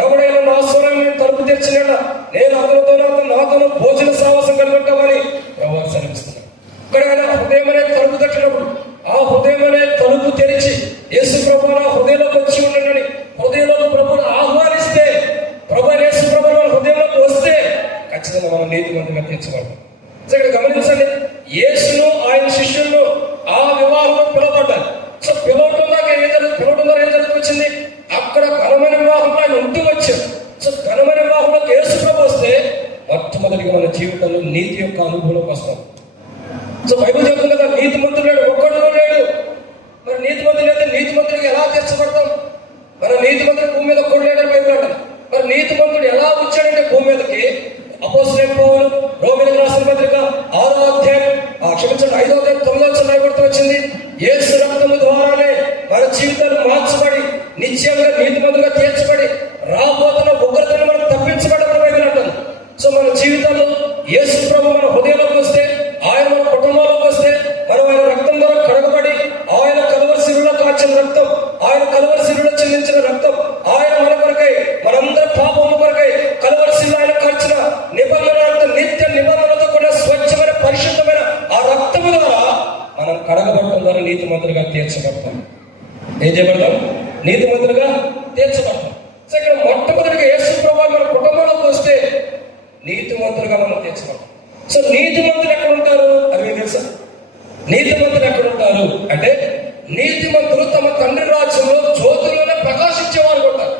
ఎవడైనా నా స్వరం తలుపు తెరిచినా నేను నాతోనూ భోజన సావాసం కలుగుతామని ప్రభువు సెలవిస్తున్నాడు. ఇక్కడ హృదయం అనే తలుపు తట్టినప్పుడు ఆ హృదయం అనే తలుపు తెరిచి యేసు ప్రభువు నా హృదయంలోకి వచ్చి ఉండని హృదయంలోకి ప్రభువును ఆహ్వానిస్తే, ప్రభు యేసు ప్రభువు మన హృదయంలోకి వస్తే ఖచ్చితంగా మనం నీతిమంతులుగా తీర్చబడతాం. సో ఇక్కడ గమనించండి, యేసును ఆయన శిష్యులను ఆ వివాహంలో పిలవబడ్డారు. సో పిలవటం ద్వారా ఏం జరుగుతుంది? అక్కడ ఘనమైన వివాహంలో ఆయన ఉంటూ వచ్చారు. సో ఘనమైన వివాహంలోకి యేసు ప్రభు వస్తే మొట్టమొదటిగా మన జీవితంలో నీతి యొక్క అనుభవంలోకి వస్తాం. సో బైబిల్ చెప్తుంది కదా నీతిమంతుడు లేడు, ఒక్కడు లేడు. మరి నీతిమంతులు అయితే నీతిమంతుడికి ఎలా తీర్చబడతాం? మన నీతిమంతుడు భూమి మీద ఒక్కడు లేడని బైబిల్ అంటారు. మరి నీతిమంతుడు ఎలా వచ్చాడంటే భూమి మీదకి అపోస్తలుడైన పౌలు రోమీయులకు రాసిన పత్రిక 6వ అధ్యాయం 5వ అధ్యాయం 9వ వచనం రాయబడుతూ వచ్చింది, యేసు రక్తము ద్వారానే మన జీవితాలు మార్చబడి నిశ్చయంగా నీతిమంతులుగా తీర్చబడి రాబోతున్న ఉగ్రతను మనం తప్పించబడమని బైబిల్ అంటుంది. సో మన జీవితంలో యేసు ప్రభు మన హృదయంలోకి వస్తే, ఆయన మన కుటుంబంలోకి వస్తే మనం ఆయన రక్తం ద్వారా కడగబడి, ఆయన కలువరి శిలువలో కాచిన రక్తం, ఆయన కలువరి శిలువలో చెల్లించిన రక్తం, ఆయన మన కొరకై మనందరి పాపముల కొరకై కలువరి శిలువలో ఆయన కార్చిన నిబంధన నిత్య నిబంధనలతో కూడా స్వచ్ఛమైన పరిశుద్ధమైన ఆ రక్తము ద్వారా మనం కడగబడటం ద్వారా నీతిమంతులుగా తీర్చబడతాం. ఏం చేయబడతాం? నీతిమంతులుగా తీర్చబడతాం. సో ఇక్కడ మొట్టమొదటిగా యేసు ప్రభువు మన కుటుంబంలోకి వస్తే నీతిమంతులుగా మనం తీర్చబడతాం. సో నీతిమంతులు ఎక్కడ ఉంటారు అది మీకు తెలుసా? నీతిమంతులు ఎక్కడ ఉంటారు అంటే నీతిమంతులు తమ తండ్రి రాజ్యంలో జ్యోతుల్లోనే ప్రకాశించేవారు ఉంటారు.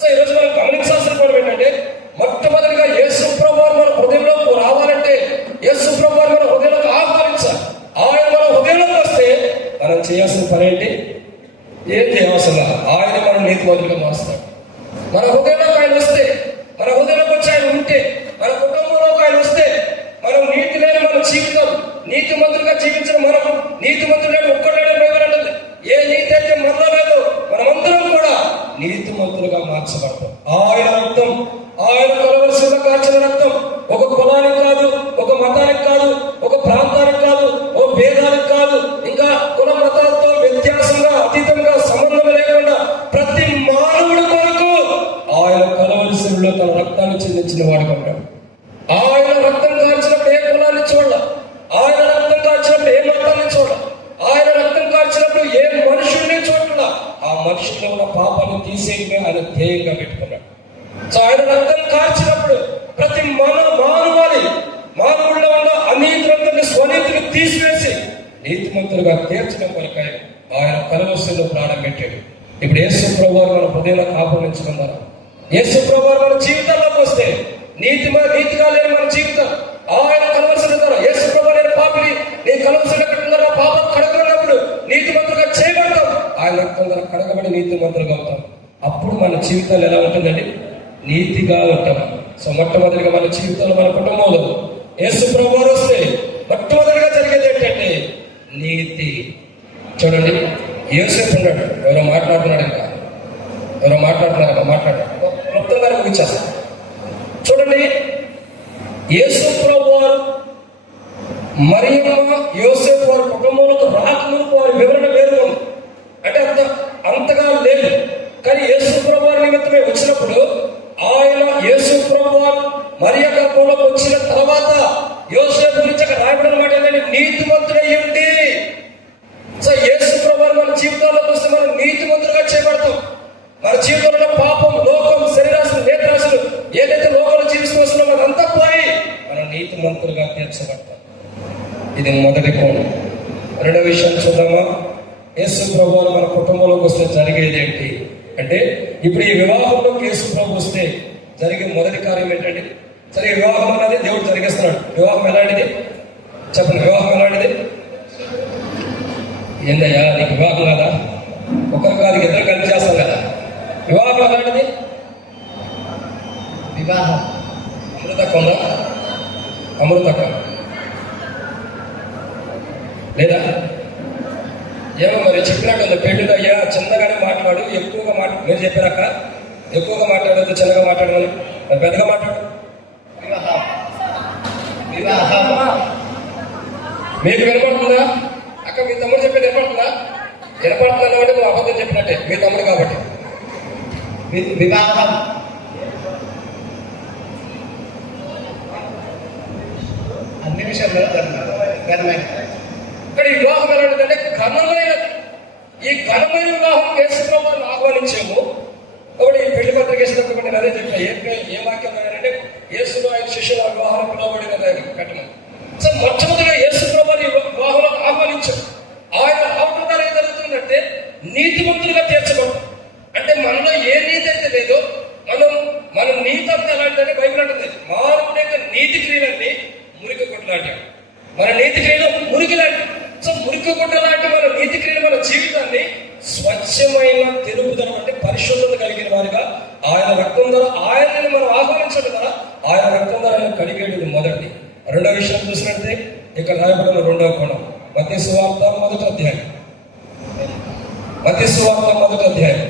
సో ఈరోజు మనం గమనించాల్సిన పని ఏంటంటే మొట్టమొదటిగా యేసు ప్రభువు మన హృదయంలోకి రావాలంటే యేసు ప్రభువు మన హృదయంలోకి ఆహ్వానించాలి. ఆయన మన హృదయంలోకి వస్తే మనం చేయాల్సిన పని ఏంటి? ఏం చేయవలసిన ఆయన మనం నీతిమంతులుగా మారుస్తాడు. మన హృదయంలోకి ఆయన వస్తే, మన హృదయంలోకి వచ్చి ఆయన ఉంటే, మన కుటుంబంలోకి ఆయన వస్తే మనం నీతి లేని మన జీవితం, నీతిమంతులుగా జీవించిన మనం నీతిమంతుడు ఒక్కడే బైబిల్ అంటుంది. ఏ నీతి అయితే మనలో లేదు మనమందరం కూడా నీతిమంతులుగా మార్చబడతాం. ఆయన రక్తం, ఆయన కలవలసిన కాచిన రక్తం ఒక కులానికి కాదు, ఒక మతానికి కాదు, ఒక ప్రాంతానికి కాదు, ఓ భేదానికి కాదు, ఇంకా కుల మతాలతో వ్యత్యాసంగా అతీతంగా సంబంధం లేకుండా ప్రతి మానవుడి కొరకు ఆయన కలవలసిలో తన రక్తాన్ని చెందించిన వాడుగా ఉంటాడు. ఆయన రక్తం కార్చినప్పుడు ఏ కులాన్ని చూడాల, ఆయన రక్తం కార్చినప్పుడు ఏ మతాన్ని చూడాల, ఆయన రక్తం కార్చినప్పుడు ఏ మనుషుల్ని చూడాల, ఆ మనుషుల్లో ఉన్న పాపాన్ని తీసేయడమే ఆయన ధ్యేయంగా పెట్టుకున్నాడు. సో ఆయన రక్తం కార్చినప్పుడు ప్రతి మానవుల్లో ఉన్న అనీతిని స్వనీతిని తీసివేసి నీతిమంతులుగా తీర్చడం కొరకై ఆయన కలవరిలో ప్రాణం పెట్టాడు. ఇప్పుడు యేసు ప్రభువారు మన హృదయంలో కాపురించుకున్నారు. యేసు ప్రభువారు మన జీవితాల్లోకి వస్తే నీతిగా లేని మన జీవితం ఆయన కలవరిసిన ద్వారా యేసు ప్రభు నేను పాపిని నీ కలవరిసిన కట్టుకున్న పాపం కడగనప్పుడు నీతిమంతులుగా చేయబడతాం. ఆయన రక్తం ద్వారా కడగబడి నీతిమంతులుగా అవుతాం. అప్పుడు మన జీవితాలు ఎలా ఉంటుందండి? నీతిగా ఉంటాం. సో మొట్టమొదటిగా మన జీవితంలో మన కుటుంబంలో యేసు ప్రభువారు వస్తే మొట్టమొదటిగా జరిగేది ఏంటంటే నీతి. చూడండి, యోసేపు ఉన్నాడు, ఎవరో మాట్లాడుతున్నాడు, ఇంకా ఎవరో మాట్లాడుతున్నారు మొత్తంగా ముగించేస్తాను. చూడండి, యేసు ప్రభువారు మరియమ్మ యోసేపు వారి కుటుంబంలోకి రాకముందు వారి వివరణ వేరు ఉంది. అంటే అంతగా లేదు. కానీ యేసు ప్రభువారి నిమిత్తమే వచ్చినప్పుడు ఆయన యేసు ప్రభువారు మరియ గర్భంలోకి వచ్చిన తర్వాత యోసేపు గురించి అక్కడ రాయబడిన మాట ఏంటంటే నీతిమంతుడై ఉండి. సో యేసు ప్రభువారు మన జీవితాల్లోకి వస్తే మనం నీతిమంతులుగా చేయబడతాం. మన జీవితంలో పాపం, లోకం, శరీరాశులు, నేత్రాశులు ఏదైతే లోకంలో జీవిస్తూ వస్తున్నామో అదంతా పోయి మనం నీతిమంతులుగా తీర్చబడతాం. ఇది మొదటి కోణం. రెండో విషయం చూద్దామా? యేసు ప్రభువారు మన కుటుంబంలోకి వస్తే జరిగేది ఏంటి అంటే, ఇప్పుడు ఈ వివాహంలోకి యేసు ప్రభు వస్తే జరిగే మొదటి కార్యం ఏంటంటే, సరే వివాహం అనేది దేవుడు జరిగేస్తున్నాడు. వివాహం ఎలాంటిది చెప్పండి? వివాహం ఎలాంటిది? ఏందయ్యా నీకు వివాహం కదా? ఒకరు కాదు, ఇద్దరు కలిసి చేస్తాం కదా. వివాహం ఎలాంటిది? వివాహం అమృతకంగా అమృతకం లేదా? ఏమో మరి చెప్పినట్టు పెళ్లిలో అయ్యా చిన్నగానే మాట్లాడు, ఎక్కువగా మీరు చెప్పారక్క ఎక్కువగా మాట్లాడదు, చిన్నగా మాట్లాడమని, పెద్దగా మాట్లాడు. మీకు వినపడుతుందా అక్క? మీ తమ్ముడు చెప్పేది వినపడుతుందా? వినపడుతుందా అంటే నువ్వు అబద్ధం చెప్పినట్టే, మీ తమ్ముడు కాబట్టి. వివాహం అన్ని విషయాల్లో ఘనమైన. ఇక్కడ ఈ వివాహం ఎలాంటిదంటే ఘనమైనది. ఈ ఘనమైన వివాహం యేసు ప్రభువుని ఆహ్వానించాము. కాబట్టి ఈ పెళ్లి పత్రిక వేసినప్పుడు నేను అదే చెప్పిన ఏ వాక్యం అంటే యేసులో ఆయన శిష్యుల వివాహం పిలవబడిన కట్టమని. సో మొట్టమొదటిగా యేసు ప్రభువుని వివాహంలో ఆహ్వానించాము. ఆయన రావడం ద్వారా ఏం జరుగుతుందంటే నీతిమంతులుగా తీర్చబడతాం. అంటే మనలో ఏ నీతి అయితే లేదో మన నీతి అంతా ఎలాంటిదంటే బైబిల్ అంటుంది మానవుడి యొక్క నీతి క్రియలన్నీ మురికి గుడ్డ లాంటివి. మన నీతి క్రియలు మురికి లాంటి. సో మురికి గుడ్డ లాంటి మన నీతి క్రియలు మన జీవితాన్ని స్వచ్ఛమైన తెలుపుదల అంటే పరిశుద్ధత కలిగిన వారిగా ఆయన రక్తం ద్వారా ఆయనని మనం ఆహ్వానించడం ద్వారా ఆయన రక్తం ద్వారా ఆయన కడిగేది మొదటి. రెండో విషయం చూసినట్టే ఇక్కడ రాయబడిన రెండవ కోణం మత్తయి సువార్త మొదటి అధ్యాయం. మత్తయి సువార్త మొదటి అధ్యాయం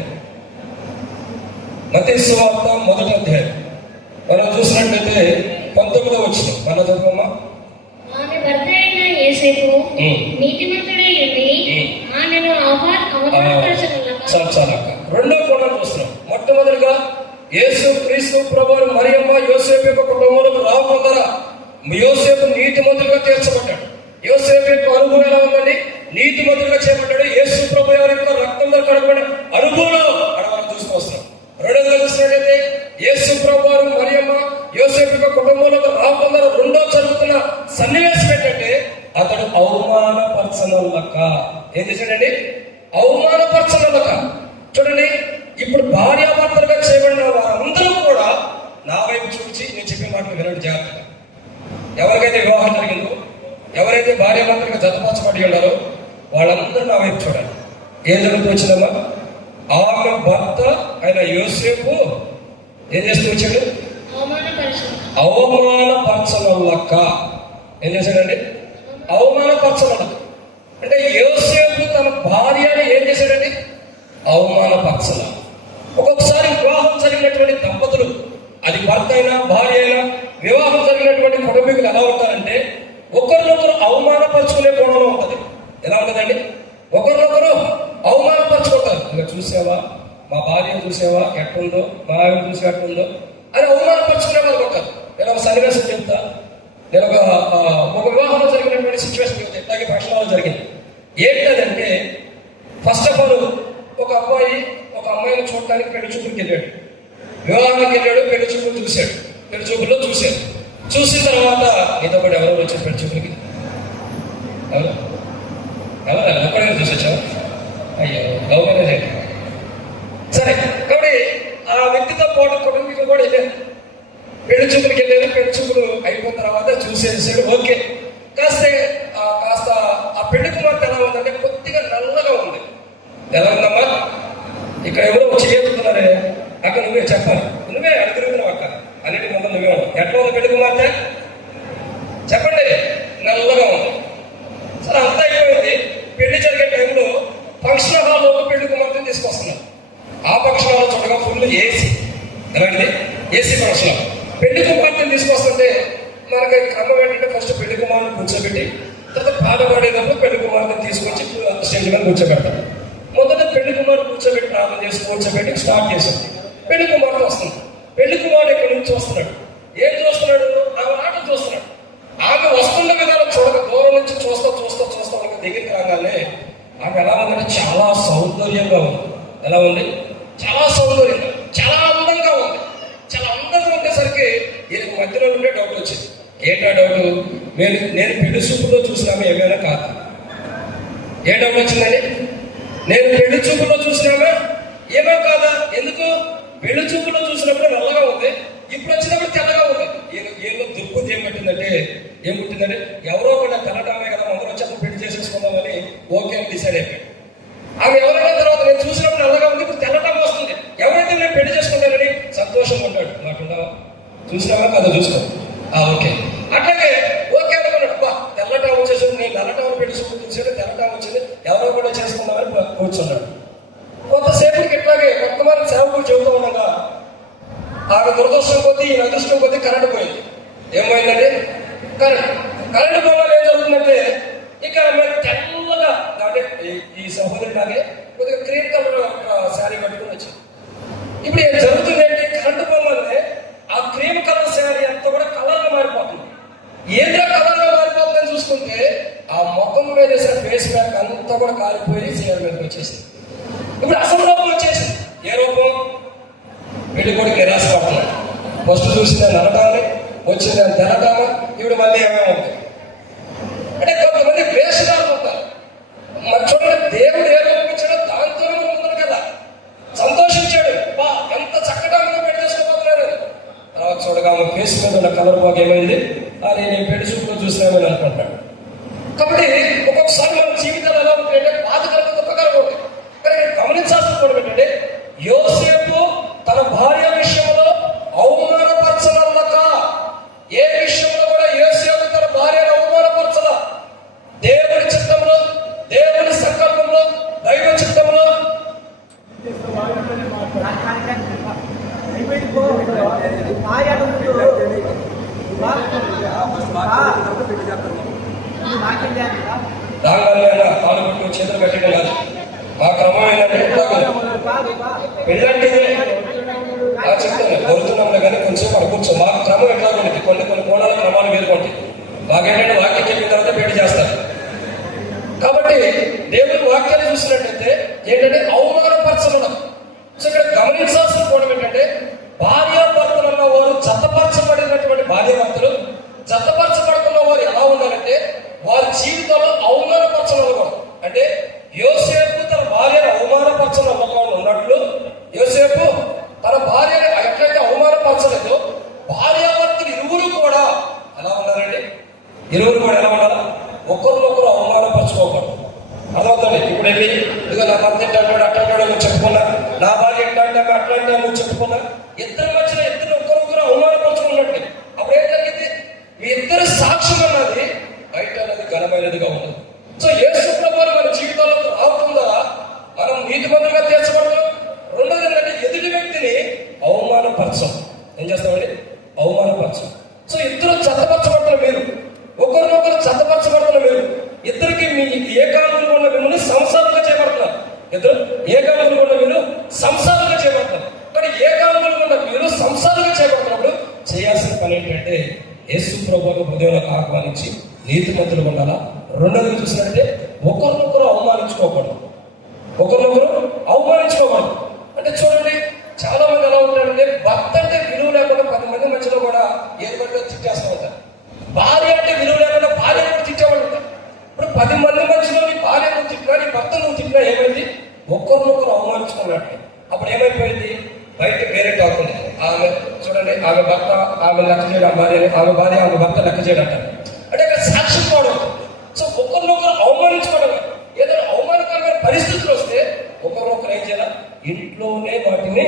మనం చూసినట్లయితే 19వ వచనం మన చదువుకోమా. ఆమె భర్త అయిన యోసేపు నీతిమంతుడై ఉండి ఆమెను చాలా రెండో కోణం చూస్తున్నాం. మొట్టమొదటిగా యేసు క్రీస్తు ప్రభువు మరియమ్మ యోసేపు యొక్క కుటుంబంలోకి రావడం ద్వారా యోసేపు నీతిమంతులుగా తీర్చబడ్డాడు. యోసేపు యొక్క అనుభవం ఎలా ఉందండి? నీతిమంతులుగా చేయబడ్డాడు. యేసు ప్రభు వారి యొక్క రక్తం ద్వారా కడగబడిన అనుభవంలో మనం చూస్తూ వస్తున్నాం. రెండోగా చూసినట్లయితే యేసు ప్రభు వారు మరియమ్మ యోసేపు యొక్క కుటుంబంలోకి రావడం ద్వారా రెండో జరుగుతున్న సన్నివేశం ఏంటంటే అతడు అవమానపరచనల్లక. ఏం చేశాడండి? అవమానపరచనల్లక. చూడండి, ఇప్పుడు భార్యాభర్తలుగా చేయబడిన వారందరూ కూడా నా వైపు చూపించి నేను చెప్పే మాటలు వినండి జాగ్రత్తగా. ఎవరికైతే వివాహం జరిగిందో, ఎవరైతే భార్యాభర్తలుగా జతపరచబడి ఉన్నారో వాళ్ళందరూ నా వైపు చూడాలి. ఏం జరుగుతూ వచ్చిందమ్మా? ఆమె భర్త ఆయన యోసేపు ఏం చేస్తూ వచ్చాడు? అవమానపరచనల్లక. ఏం చేశాడండి? అవమానపరచబడదు. అంటే యోసేపు తన భార్యని ఏం చేశాడండి? అవమానపరచల. ఒక్కొక్కసారి వివాహం జరిగినటువంటి దంపతులు, అది భర్త అయినా భార్య అయినా, వివాహం జరిగినటువంటి కుటుంబీకులు ఎలా ఉంటారంటే ఒకరినొకరు అవమానపరుచుకునే కోణంలో ఉంటుంది. ఎలా ఉంటుందండి? ఒకరినొకరు అవమానపరుచుకుంటారు. ఇలా చూసావా, మా భార్య చూసావా ఎట్టుందో, మా ఆవిడ చూసి ఎట్టుందో అని అవమానపరుచుకునే వాళ్ళు ఉంటారు. నేను ఒక సన్నివేశం చెప్తా. నేను ఒక వివాహంలో జరిగినటువంటి సిచ్యువేషన్ ఇట్లాగే ఫంక్షన్ హాల్లో జరిగింది. ఏంటంటే ఫస్ట్ ఆఫ్ ఆల్ ఒక అబ్బాయి ఒక అమ్మాయిని చూడటానికి పెళ్లి చూపులకు వెళ్ళాడు. వివాహానికి వెళ్ళాడు, పెళ్లి చూపులు చూశాడు. పెళ్లి చూపుల్లో చూశాడు. చూసిన తర్వాత నీతో కూడా ఎవరు వచ్చారు పెళ్లి చూపులకి? ఎవరు ఒక్కడే చూసొచ్చావు? అయ్యో, లవ్ మ్యారేజ్. సరే, కాబట్టి ఆ వ్యక్తితో పాటు కుటుంబీకులు కూడా వెళ్ళారు. పెళ్లి చూపులకి వెళ్ళారు. పెళ్లి చూపులు అయిపోయిన తర్వాత చూసేసాడు. ఓకే, కాస్త ఆ పెళ్లి కుమార్తె ఎలా ఉందంటే కొద్దిగా నల్లగా ఉంది. ఎలా ఉందమ్మా? ఇక్కడ ఎవరో చేస్తున్నారే అక్క, నువ్వే చెప్పాలి. నువ్వే అడుగుతున్నావు అక్క, అన్నిటి ముందు నువ్వే ఉన్నావు. ఎట్లా ఉంది పెళ్లి కుమార్తె? చెప్పండి. నల్లగా ఉంది. సరే, అంతా అయిపోయింది. పెళ్లి జరిగే టైంలో ఫంక్షన్ హాల్లో పెళ్లి కుమార్తెని తీసుకొస్తున్నాం. ఆ ఫంక్షన్ హాల్లో చూడగా ఫుల్ ఏసీ. ఎలాంటిది? AC function hall. పెళ్లి కుమార్తెని తీసుకొస్తుంటే మనకి క్రమం ఏంటంటే ఫస్ట్ పెళ్లి కుమార్తెను కూర్చోబెట్టి తర్వాత పాట పాడేటప్పుడు పెళ్లి కుమార్తెని తీసుకొచ్చి స్టేజ్ మీద కూర్చోబెడతారు. మొదట పెళ్లి కుమార్తె కూర్చోబెట్టి ప్రార్థన చేసి కూర్చోబెట్టి స్టార్ట్ చేశారు. పెళ్లి కుమార్తె వస్తుంది. పెళ్లి కుమారుడు ఇక్కడ నుంచి చూస్తున్నాడు. ఏం చూస్తున్నాడు? ఆమె ఆటలు చూస్తున్నాడు. ఆమె వస్తున్న విధానం చూడక దూరం నుంచి చూస్తా మనకి దగ్గరికి రాగానే ఆమె ఎలా ఉందంటే చాలా సౌందర్యంగా ఉంది. ఎలా ఉంది? చాలా సౌందర్యంగా, చాలా అందంగా ఉంది. చాలా అందంగా ఉండేసరికి ఈయనకు మధ్యలో ఉండే డౌట్ వచ్చింది. ఏంటా డౌట్? నేను పెళ్లి చూపులో చూసినామే ఏమైనా కాదు. ఏ డౌట్ వచ్చిందని? నేను పెళ్లి చూపులో చూసినామా ఏమో కాదా? ఎందుకు? పెళ్లి చూపులో చూసినప్పుడు నల్లగా ఉంది, ఇప్పుడు వచ్చినప్పుడు తెల్లగా ఉంది. ఏదో దుర్బుద్ధి ఏం పుట్టిందంటే ఎవరో కూడా తెల్లటామే కదా, అందరూ వచ్చేప్పుడు పెళ్లి చేసేసుకుందామని ఓకే అని డిసైడ్ అయిపోయాడు. ఆమె ఎవరైనా తర్వాత నేను చూసినప్పుడు నల్లగా ఉంది, ఇప్పుడు తెల్లటం వస్తుంది, ఎవరైతే నేను పెళ్లి చేసుకుంటానని సంతోషంగా ఉంటాడు. నాకున్నావా? చూసినావా కదా? చూసుకో. ఓకే, అట్లాగే ఓకే అనుకున్నాడు. తెల్లటం వచ్చేసి నేను నల్లటం పెళ్లి చూసాడు, తెల్లటం వచ్చింది, ఎవరో కూడా చేసుకుందామని కూర్చున్నాడు. కొంతసేపటికి ఇట్లాగే కొంతమంది సేవకులు చెబుతూ ఉండగా ఆమె దురదృష్టం కొద్దీ, ఈ అదృష్టం కొద్దీ కరెంట్ పోయింది. ఏమైందంటే కరెంట్ పోవడం ఏం జరుగుతుందంటే ఇక్కడ మరి తెల్లగా అంటే ఈ సహోదరి లాగే కొద్దిగా క్రీమ్ కలర్ శారీ కట్టుకుని వచ్చింది. ఇప్పుడు ఏం జరుగుతుంది అంటే కరెంట్ పోవడంలో ఆ క్రీమ్ కలర్ శారీ అంతా కూడా కలర్గా మారిపోతుంది. ఏదో కలర్గా మారిపోతుందని చూసుకుంటే ఆ ముఖం మీద వేసిన ఫేస్ ప్యాక్ అంతా కూడా కాలిపోయి చీర మీదకి వచ్చేసింది. ఇప్పుడు అసలు రూపం వచ్చేసింది. ఏ రూపం? పెళ్లి కొడుకు నిరాశ పడుతున్నాడు. ఫస్ట్ చూసింది నల్లటాన్ని, వచ్చింది అని తెల్లటామా, ఇప్పుడు మళ్ళీ ఏమేమి ఉంటాయి అంటే కొంతమంది వేషాలు ఉంటారు. మరి చూడండి, దేవుడు ఏ రూపం ఇచ్చాడో దాంతోనే ముందు కదా సంతోషించాడు. ఎంత చక్కగా పెళ్లి చేసుకోబోతున్నారు. తర్వాత చూడగా ఆమె ఫేస్ మీద ఉన్న కలర్ బాగా ఏమైంది? అది నేను పెళ్లి చూపులో చూసినామని అనుకుంటాడు. కాబట్టి ఒక్కొక్కసారి మన జీవితాలు ఎలా ఉంటాయంటే బాధకరంగా దుఃఖకరంగా ఉంటాయి. కానీ గమనించాల్సిన కూడా ఏంటంటే యోసేపు తన భార్య విషయంలో అవమానపరచనల్లక ఏ విషయంలో కూడా యోసేపు తన భార్యను అవమానపరచల. దేవుడి చిత్తంలో, దేవుడి సంకల్పంలో, దైవ చిత్తంలో రాగానే కాలు పట్టుకుని చేతులు పెట్టడం కాదు. ఆ క్రమం ఏంటంటే పెళ్ళంటే చెప్తాను కోరుతున్నాంలో కానీ కొంచెం అడుగుచ్చు. మా క్రమం ఎట్లా ఉంటుంది? కొన్ని కోణాల క్రమాలు వేరుకుంటాయి. మాకేంటంటే వాక్యం చెప్పిన తర్వాత పెళ్లి చేస్తారు. కాబట్టి దేవుడి వాక్యాన్ని చూసినట్టయితే ఏంటంటే అవమానపరచడం. సో ఇక్కడ గమనించాల్సిన కోణం ఏంటంటే భార్యాభర్తలు అన్న వారు జతపరచబడినటువంటి భార్యాభర్తలు జతపరచబడుతున్న వారు ఎలా ఉండాలంటే వారి జీవితంలో అవమానపరచడం. అంటే యోసేపు తన భార్యను అవమానపరచడం ఉన్నట్లు యోసేపు తన భార్యను ఎట్లయితే అవమానపరచలేదో భార్యాభర్తలు ఇరువురు కూడా ఎలా ఉండాలండి? ఇరువురు కూడా ఎలా ఉండాలా? ఒకరినొకరు అవమానపరచుకోకూడదు. అర్థమవుతుంది. ఇప్పుడు వెళ్ళి ఇదిగో నా భర్త ఎట్టాడు అట్టాడు నువ్వు చెప్పుకున్నా, నా భార్య ఎట్లా అంటే అట్లా అంటే నువ్వు చెప్పుకున్నా, ఇద్దరి మధ్యన ఇద్దరు ఒకరొకరు అవమానపరచుకున్నట్టు అప్పుడు ఏం జరిగింది? మీ ఇద్దరు సాక్ష్యం అన్నది బయట అనేది ఘనమైన సరిగ్గా ఉండదు. సో యేసు ప్రభువు మన జీవితాలకు రావడం ద్వారా మనం నీతిమంతులుగా తీర్చబడతాం. రెండోది ఏంటంటే ఎదుటి వ్యక్తిని అవమానపరచం. ఏం చేస్తామండి? అవమానపరచం. సో ఇద్దరు చెత్తపరచబడుతున్న మీరు, ఒకరినొకరు చెత్తపరచబడుతున్న మీరు, ఇద్దరికి మీ ఏకాంగులుగా ఉన్న మిమ్మల్ని సంసారంగా చేయబడుతున్నారు. ఇద్దరు ఏకాంగులుగా ఉన్న మీరు సంసారంగా చేయబడుతున్నారు. కానీ ఏకాంగులుగా ఉన్న మీరు సంసారంగా చేయబడుతున్నప్పుడు చేయాల్సిన పని ఏంటంటే యేసు ప్రభువును హృదయంలోకి ఆహ్వానించి నీతిమంతులుగా ఉండాలా. రెండోది చూసినట్టే ఒకరినొకరు అవమానించుకోకూడదు. ఒకరినొకరు అవమానించుకోకూడదు. అంటే చూడండి, చాలా మంది ఎలా ఉంటారంటే భర్త అంటే విలువ లేకుండా 10 మంది మధ్యలో కూడా ఏది పడితే తిట్టేస్తూ ఉంటారు. భార్య అంటే విలువ లేకుండా భార్య కూడా తిట్టేవాళ్ళు ఉంటారు. ఇప్పుడు 10 మంది మధ్యలో నీ భార్య నువ్వు తిట్టినా, నీ భర్త నువ్వు తిట్టినా ఏమైంది? ఒకరినొకరు అవమానించుకున్నట్టు. అప్పుడు ఏమైపోయింది? బయట వేరే టాక్ ఉంది. ఆమె చూడండి, ఆమె భర్త ఆమె లెక్క చేయడం, ఆమె భార్య ఆమె భర్త లెక్క చేయడం అంటారు. అంటే అక్కడ సాక్ష్యం పోవడం. సో ఒకరినొకరు అవమానించుకోవడం. ఏదైనా అవమానకరమైన పరిస్థితులు వస్తే ఒకరినొకరు ఏం చేయాలి? ఇంట్లోనే వాటిని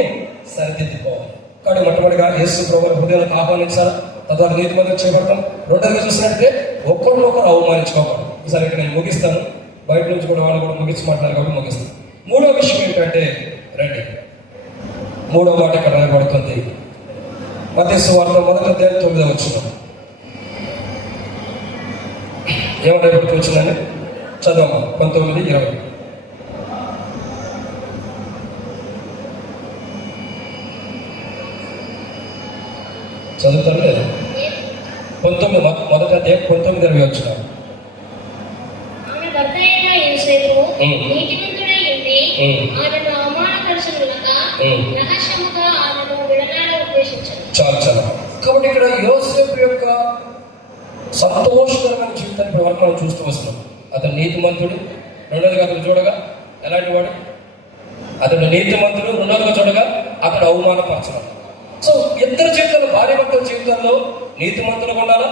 సరిదిద్దుకోవాలి. కాబట్టి మొట్టమొదటిగా యేసు ప్రభువుని హృదయానికి ఆహ్వానించాలి, తద్వారా నీతిమంతులు చేయబడతాం. రెండోదిగా చూసినట్టే ఒకరినొకరు అవమానించుకోవాలి. ఈసారి ఇక్కడ నేను ముగిస్తాను. బయట నుంచి కూడా వాళ్ళు కూడా ముగించి మాట్లాడారు కాబట్టి ముగిస్తాను. మూడో విషయం ఏంటంటే, రండి, మూడో మాట ఇక్కడ రాయబడుతుంది. మత్తయి సువార్త 1:9 వచనం. ఏమన్నా వచ్చిందండి? చదవమా. 19:20. చదువుతారు లేదా? 19 మొదట 19:20 వచ్చిన. ఆమె భర్త అయిన యోసేపు నీతిమంతుడై ఉండి ఆమెను అవమానపరచుకొనక రహస్యముగా ఆమెను విడనాడ ఉద్దేశించాడు. చాలా. కాబట్టి ఇక్కడ యోసేపు యొక్క సంతోషకరమైన జీవితాన్ని ప్రవర్తన చూస్తూ వస్తున్నాం. అతను నీతిమంతుడు. రెండోదిగా అతను చూడగా ఎలాంటి వాడు? అతడు నీతిమంతుడు. రెండోదిగా చూడగా అతడు అవమానపరచడం. సో ఇద్దరు జీవితాలు, భార్య భర్తల జీవితాల్లో నీతిమంతులుగా ఉండాలా,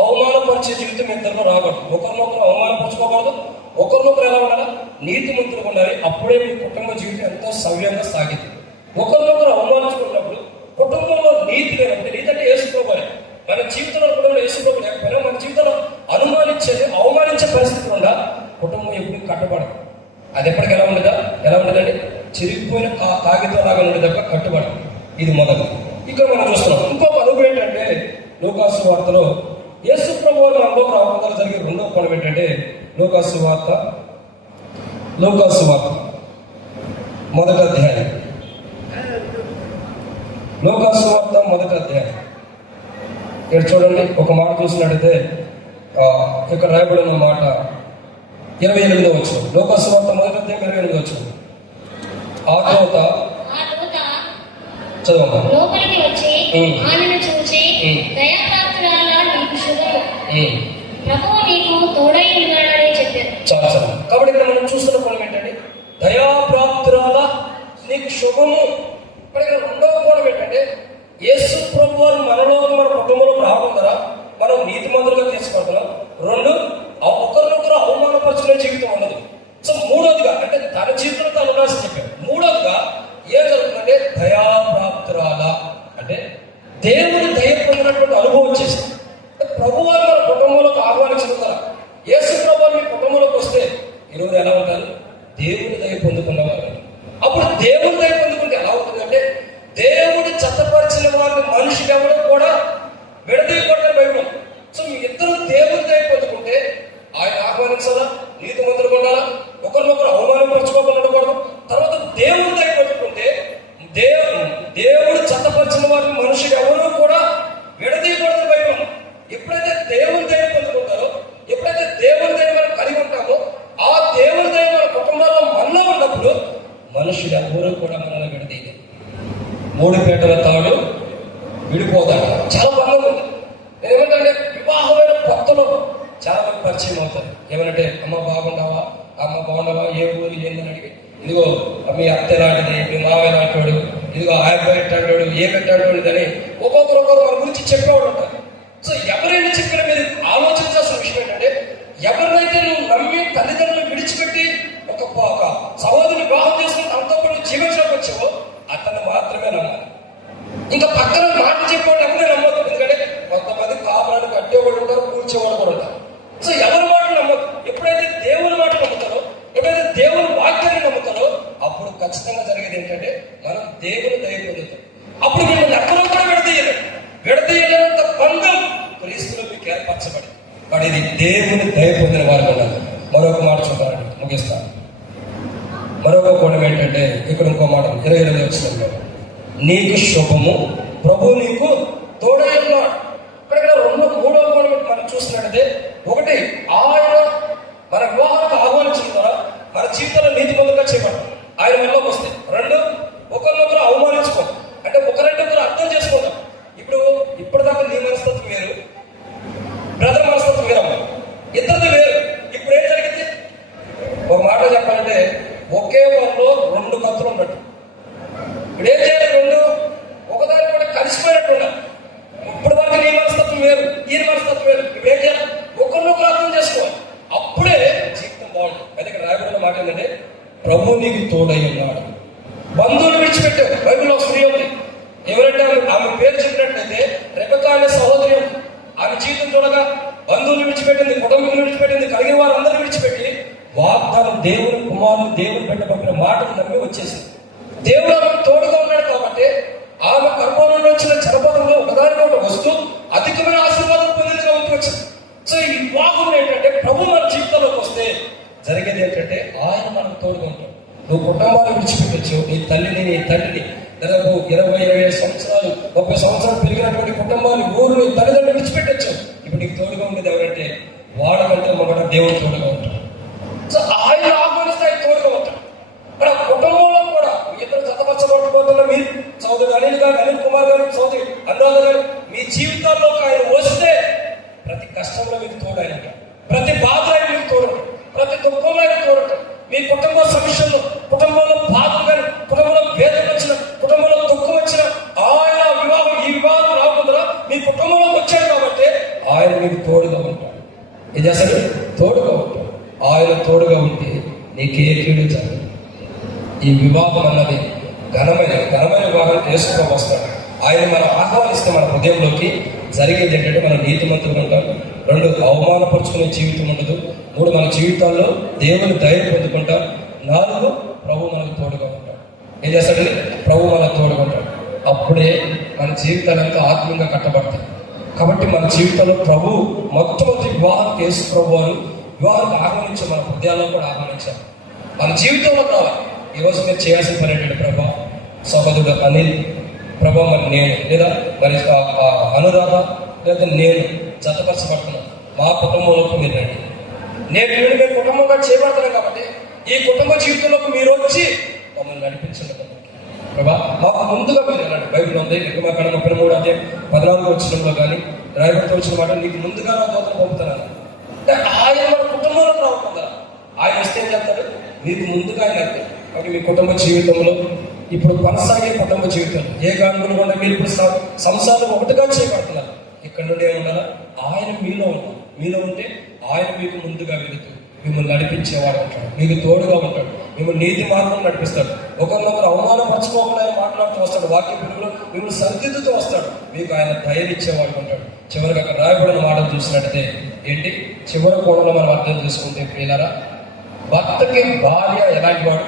అవమానపరిచే జీవితం ఇద్దరిలో రాకూడదు. ఒకరినొకరు అవమానపరచుకోకూడదు. ఒకరినొకరు ఎలా ఉండాలా? నీతిమంతులుగా ఉండాలి. అప్పుడే మీ కుటుంబ జీవితం ఎంతో సవ్యంగా సాగింది. ఒకరినొకరు అవమానించుకున్నప్పుడు కుటుంబంలో నీతి లేనప్పుడు, నీతి అంటే యేసు ప్రభువే. మన జీవితంలో కుటుంబంలో యేసు ప్రభు లేకపోయినా మన జీవితంలో అనుమానించేది, అవమానించే పరిస్థితి ఉండా కుటుంబం ఎప్పుడు కట్టుబడదు. అది ఎప్పటికి ఎలా ఉండదండి? చిరిగిపోయిన కాగితం లాగా ఉండే తప్ప కట్టుబడదు. ఇది మొదలు. ఇక్కడ మనం చూస్తున్నాం. ఇంకొక అనుభవం ఏంటంటే, లూకాసు వార్తలో యేసు ప్రభువు అనుభవం రావడం జరిగే రెండో కోణం ఏంటంటే, లూకాసు వార్త మొదటి అధ్యాయం. లూకాసు వార్త మొదటి అధ్యాయం. ఇక్కడ చూడండి, ఒక మాట చూసినట్టయితే ఇక్కడ రాయబడిన మాట 28వ వచనం. లూకాసు వార్త మొదటి అధ్యాయం 28వ వచనం. ఆ దూత చదవమ్మా. లోపలికి వచ్చి ఆమెను చూచి, దయాప్రాప్తురాలా, నీకు శుభము, ప్రభువు నీకు తోడై ఉన్నాడని చెప్పారు. చాలా. కాబట్టి ఇక్కడ మనం చూస్తున్న కోణం ఏంటంటే, దయాప్రాప్తురాలా, నీకు శుభము. ఇక్కడ రెండవ కోణం ఏంటంటే, యేసు ప్రభువు మనలో మన కుటుంబంలో రావడం ద్వారా మనం నీతిమంతులుగా తీర్చబడుతున్నాం. రెండు, ఒకరినొకరు అవమానపరచుకునే జీవితం ఉండదు. సో మూడోదిగా, అంటే తన జీవితంలో తాను ఉండాల్సి చెప్పాడు. మూడోదిగా ఏం జరుగుతుందంటే, దయాప్రాప్తురాలా అంటే దేవుని దయ పొందినటువంటి అనుభవం వచ్చేసింది. ప్రభువు మన కుటుంబంలోకి ఆహ్వానించడం ద్వారా, యేసు ప్రభువు మీ కుటుంబంలోకి వస్తే ఈరోజు ఎలా ఉంటారు? దేవుని దయ పొందుకున్నవారు. అప్పుడు దేవుని దయ పొందుకుంటే ఎలా ఉంటుందంటే, దేవుడు చెత్తపరిచిన వారిని మనిషి ఎవరు కూడా విడదీయకూడదని భయం. సో మీ ఇద్దరు దేవుని దయ పొందుకుంటే ఆయన ఆహ్వానించాలా, నీతిమంతులుగా ఉండాలా, ఒకరినొకరు అవమానపరచుకోకుండా ఉండకూడదు. తర్వాత దేవుని దయ పొందుకుంటే దేవుడు చెత్తపరిచిన వారిని మనుషులు ఎవరు కూడా విడదీయకూడదని భయం. ఎప్పుడైతే దేవుని దయ పొందుకుంటారో, ఎప్పుడైతే దేవుని దయ మనం కలిగి ఉంటామో, ఆ దేవుని దయ మన కుటుంబాల్లో మనలో ఉన్నప్పుడు మనుషులు ఎవరు కూడా మనల్ని విడదీయలేదు. 3 పీటల తాడు విడిపోతాడు. చాలా బాగా ఉంది. ఏమంటే వివాహమైన కొత్తలో చాలా మంది పరిచయం అవుతారు. ఏమంటే, అమ్మ బాగుండవా, అమ్మ బాగుండవా, ఏ ఊరు ఏందని అడిగి, ఇదిగో మీ అత్త లాంటిది, మీ మావయ్య లాంటివాడు, ఇదిగో ఆయన ఎట్టాడు, ఏమెట్టాడు అని ఒక్కొక్కరు మన గురించి చెప్పేవాడు ఉంటారు. సో ఎవరైనా చెప్పిన మీరు ఆలోచించాల్సిన విషయం ఏంటంటే, ఎవరినైతే నువ్వు నమ్మి తల్లిదండ్రులు విడిచిపెట్టి ఒక సహోదరుని వివాహం చేసుకుని తనతో పాటు జీవించడానికి వచ్చావో అతను మాత్రమే నమ్మాలి. ఇంకా పక్కన మాట చెప్పేవాడు ఎవరిని నమ్మద్దు. ఎందుకంటే కొంతమంది కాపురాలు కట్టేవాడు ఉంటారు, కూర్చేవాడు కూడా ఉంటారు. సో ఎవరి మాట నమ్మద్దు. దేవుని దయ పొందుతాం. అప్పుడు మిమ్మల్ని ఎక్కడో కూడా విడదీయలేనంత బంధం క్రీస్తులో మీకు ఏర్పరచబడి వాడు ఇది దేవుని దయ పొందిన వారు ఉన్నారు. మరొక మాట చూడాలండి, ముగిస్తాను. మరొక కోణం ఏంటంటే ఇక్కడ ఇంకో మాట 28 వచనంలో, నీకు శుభము, ప్రభు నీకు తోడై ఉన్నాడు. ఇక్కడ మూడో కోణం మనం చూసినట్టయితే, ఒకటి ఆయన మన వివాహానికి ఆహ్వానించిన ద్వారా మన జీవితంలో నీతిమంతులుగా చేయబడతాం, ఆయన మనలోకి వస్తే. రెండు, ఒకరినొకరు అవమానించుకోం, అంటే ఒకరంటే అర్థం చేసుకుంటాం. ఇప్పటిదాకా నీ మనస్తత్వం వేరు, బ్రదర్ మనస్తత్వం వేరమ్మా, ఇద్దరిది వేరు. ఇప్పుడు ఏం జరిగింది? ఒక మాట చెప్పాలంటే ఒకే వారిలో 2 కత్తులు ఉన్నట్టు. ఇప్పుడు ఏం చేయాలి? 2 ఒకదాని కూడా కలిసిపోయినట్టు ఉండాలి. ఇప్పుడు వరకు నీ మనస్తత్వం వేరు, ఈయన మనస్తత్వం వేరు. ఇప్పుడు ఏం చేయాలి? ఒకరినొకరు అర్థం చేసుకోవాలి. అప్పుడే జీవితం బాగుంటుంది. అయితే ఇక్కడ రాయబడిన మాట ఏంటంటే, ప్రభు నీకు తోడై ఉన్నాడు. బంధువులు విడిచిపెట్టావు. బైబిల్లో స్త్రీ ఉంది, ఎవరంటే ఆమె పేరు చెప్పినట్లయితే రెబెకా అనే సహోదరి ఉంది. ఆమె జీవితం చూడగా బంధువులు విడిచిపెట్టింది, కుటుంబం విడిచిపెట్టింది, కలిగిన వారందరూ విడిచిపెట్టి వాగ్దానం దేవుని కుమారులు దేవుని బిడ్డ పంపిన మాటలు నమ్మి వచ్చేసింది. దేవుడు ఆమె తోడుగా ఉన్నాడు కాబట్టి ఆమె గర్భంలో వచ్చిన జలపాతంలో ఒకదానికొకటి వస్తూ అధికమైన ఆశీర్వాదం పొందిందిగా వచ్చింది. సో ఈ వివాహం ఏంటంటే, ప్రభు మన జీవితంలోకి వస్తే జరిగేది ఏంటంటే ఆయన మనకు తోడుగా ఉంటాడు. నువ్వు కుటుంబాన్ని విడిచిపెట్టచ్చు, నీ తల్లిని, నీ తండ్రిని, దాదాపు 20 సంవత్సరాలు 30 సంవత్సరాలు పెరిగినటువంటి కుటుంబాన్ని, ఊరిని, తల్లిదండ్రులు విడిచిపెట్టచ్చు. ఇప్పుడు నీకు తోడుగా ఉండేది ఎవరంటే వాడకంటే మొదట దేవుడు తోడుగా ఉంటాడు. సో ఆయన ఆహ్వానిస్తే ఆయన తోడుగా ఉంటాడు. అక్కడ కుటుంబంలో కూడా ఇద్దరు జతపరచబడిపోతున్న మీరు సోదరుడు అనిల్ కుమార్ గారు, సోదరి అనురాధ గారు, మీ జీవితాల్లోకి ఆయన వస్తే ప్రతి కష్టంలో మీకు తోడు ఆయన, ప్రతి బాధ ఆయన మీకు తోడు, ప్రతి దుఃఖంలో ఆయన తోడు. మీ కుటుంబ సమస్యల్లో, కుటుంబంలో బాధలు కానీ, కుటుంబంలో వేదన వచ్చిన, కుటుంబంలో దుఃఖం వచ్చిన, ఆయన ఈ వివాహం రాకుండా మీ కుటుంబంలోకి వచ్చాడు కాబట్టి ఆయన మీకు తోడుగా ఉంటాడు. ఇది అసలు తోడుగా ఉంటాడు. ఆయన తోడుగా ఉంటే నీకే కీడు జరగదు. ఈ వివాహం అన్నది ఘనమైన వివాహం చేసుకుని వస్తాడు. ఆయన మనం ఆహ్వానిస్తే మన హృదయంలోకి జరిగేది ఏంటంటే మనం నీతిమంతులు ఉంటాం. 2, అవమానపరుచుకునే జీవితం ఉండదు. 3, మన జీవితాల్లో దేవుని దయ పొందుకుంటాం. 4, ప్రభు మనకు తోడుగా ఉంటాడు. ఏం చేస్తాడండి? ప్రభు మనకు తోడుగా ఉంటాడు. అప్పుడే మన జీవితాలంతా ఆత్మీయంగా కట్టబడతాయి. కాబట్టి మన జీవితంలో ప్రభు మొట్టమొదటి వివాహం యేసు ప్రభు వారు వివాహానికి ఆహ్వానించారు, మన హృదయాల్లో కూడా ఆహ్వానించారు. మన జీవితంలో కావాలి. ఈరోజు మీరు చేయాల్సిన పని ఏంటంటే, ప్రభా సహోదరుడు అనిల్, ప్రభా మరి నేను, లేదా మరి అనురాధ, లేదా నేను జతపరచబడుతున్నాను, మా కుటుంబంలోకి మీరు రండి. నేను మీ కుటుంబంగా చేయబడుతున్నాను కాబట్టి ఈ కుటుంబ జీవితంలోకి మీరు వచ్చి మమ్మల్ని నడిపించండి ప్రభా. మాకు ముందుగా మీరు వెళ్ళండి. బైబిల్ ఉంది, నిర్గమకాండం 33:14 వచనంలో కానీ రాయబడితో వచ్చిన మాట, నీకు ముందుగా నా దూతను పంపుతున్నాను. అంటే ఆయన మన కుటుంబంలో రాకుండా ఆయన వస్తే ఏం చెప్తాడు? మీకు ముందుగా ఆయన వెళ్తాడు. కాబట్టి మీ కుటుంబ జీవితంలో ఇప్పుడు కొనసాగే కుటుంబ జీవితం ఏ గానుగులు కూడా మీరు ఇప్పుడు సంసారం ఒకటిగా చేయబడుతున్నారు. ఇక్కడ నుండి ఏముండాలా? ఆయన మీలో ఉన్నాడు. మీలో ఉంటే ఆయన మీకు ముందుగా వెళుతూ మిమ్మల్ని నడిపించేవాడు ఉంటాడు, మీకు తోడుగా ఉంటాడు, మిమ్మల్ని నీతి మార్గం నడిపిస్తాడు. ఒకరినొకరు అవమానపరచుకోకుండా ఆయన మాట్లాడుతూ వస్తాడు. వాక్య పిలుగులో మిమ్మల్ని సరిదిద్దుతూ వస్తాడు. మీకు ఆయన ధైర్యించేవాడు ఉంటాడు. చివరికి అక్కడ రాయబడిన మాటలు చూసినట్టయితే ఏంటి? చివరి కోణంలో మనం అర్థం చేసుకుంటే ప్రియులారా, భర్తకి భార్య ఎలాంటి వాడు?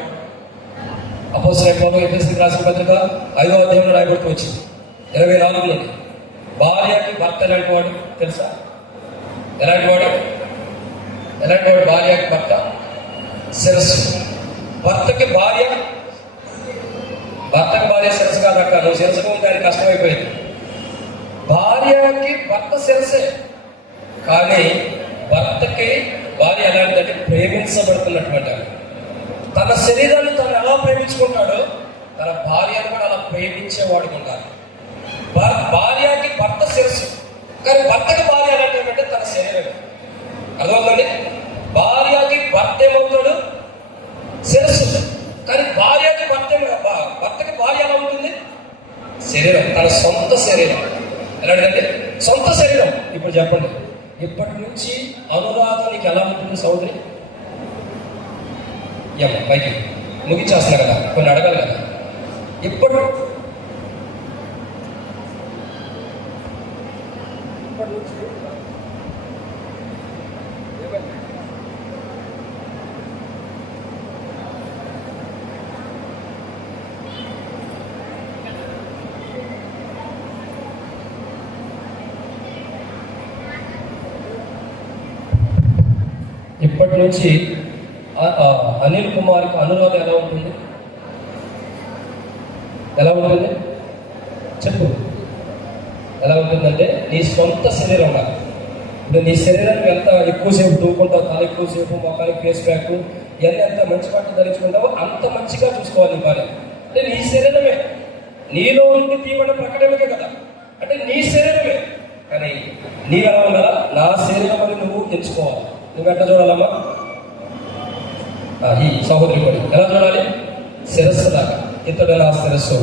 అపోస్తలుల పౌలు ఎఫెసీయులకు రాసిన పత్రిక 5వ అధ్యాయంలో రాయబడుతూ వచ్చింది 24 నుండి. భార్యకి భర్త ఎలాంటి వాడు తెలుసా? ఎలాంటి వాడు? భార్యకి భర్త శిరస్సు. భర్తకి భార్య శిరస్సు కాదక్క, నువ్వు శిరస్సుగా ఉంటే ఆయన కష్టమైపోయింది. భార్యకి భర్త శిరస్సే, కానీ భర్తకి భార్య ఎలాంటిదంటే ప్రేమించబడుతున్నటువంటి ఆమె. తన శరీరాన్ని తను ఎలా ప్రేమించుకుంటాడో తన భార్యను కూడా అలా ప్రేమించేవాడు ఉండాలి. భార్యకి భర్త శిరస్సు, కానీ భర్తకి భార్య ఎలాంటిదంటే తన శరీరం. అర్థమవుతుంది? భార్యకి భర్త ఏమవుతాడు? శిరస్సు. కానీ భర్తకి భార్య ఎలా ఉంటుంది? శరీరం, తన సొంత శరీరం. ఎలాంటిదంటే సొంత శరీరం. ఇప్పుడు చెప్పండి, ఇప్పటి నుంచి అనురాధ నీకు ఎలా ఉంటుంది సోదరి? పైకి ముగించేస్తున్నా కదా, కొన్ని అడగాలి కదా. ఇప్పుడు ఇప్పటి నుంచి అనిల్ కుమార్కి అనురాధ ఎలా ఉంటుంది? ఎలా ఉంటుంది చెప్పు. ఎలా ఉంటుందంటే నీ సొంత శరీరం కాదు. ఇప్పుడు నీ శరీరానికి ఎంత ఎక్కువసేపు దూకుంటావు, తల ఎక్కువసేపు, మొఖానికి ఫేస్ ప్యాక్ ఇవన్నీ ఎంత మంచి బట్టలు ధరించుకుంటావో అంత మంచిగా చూసుకోవాలి నీ భార్య. అంటే నీ శరీరమే, నీలో ఉండి తీయబడిన ప్రకటనకే కదా, అంటే నీ శరీరమే. కానీ నీ ఎలా ఉండాలా? నా శరీరం అని నువ్వు ఎంచుకోవాలి. నువ్వు ఎట్లా చూడాలమ్మా? ఈ సహోదరి పడి ఎలా చూడాలి? శిరస్సు దాకా. ఇతడు నా శిరస్సు.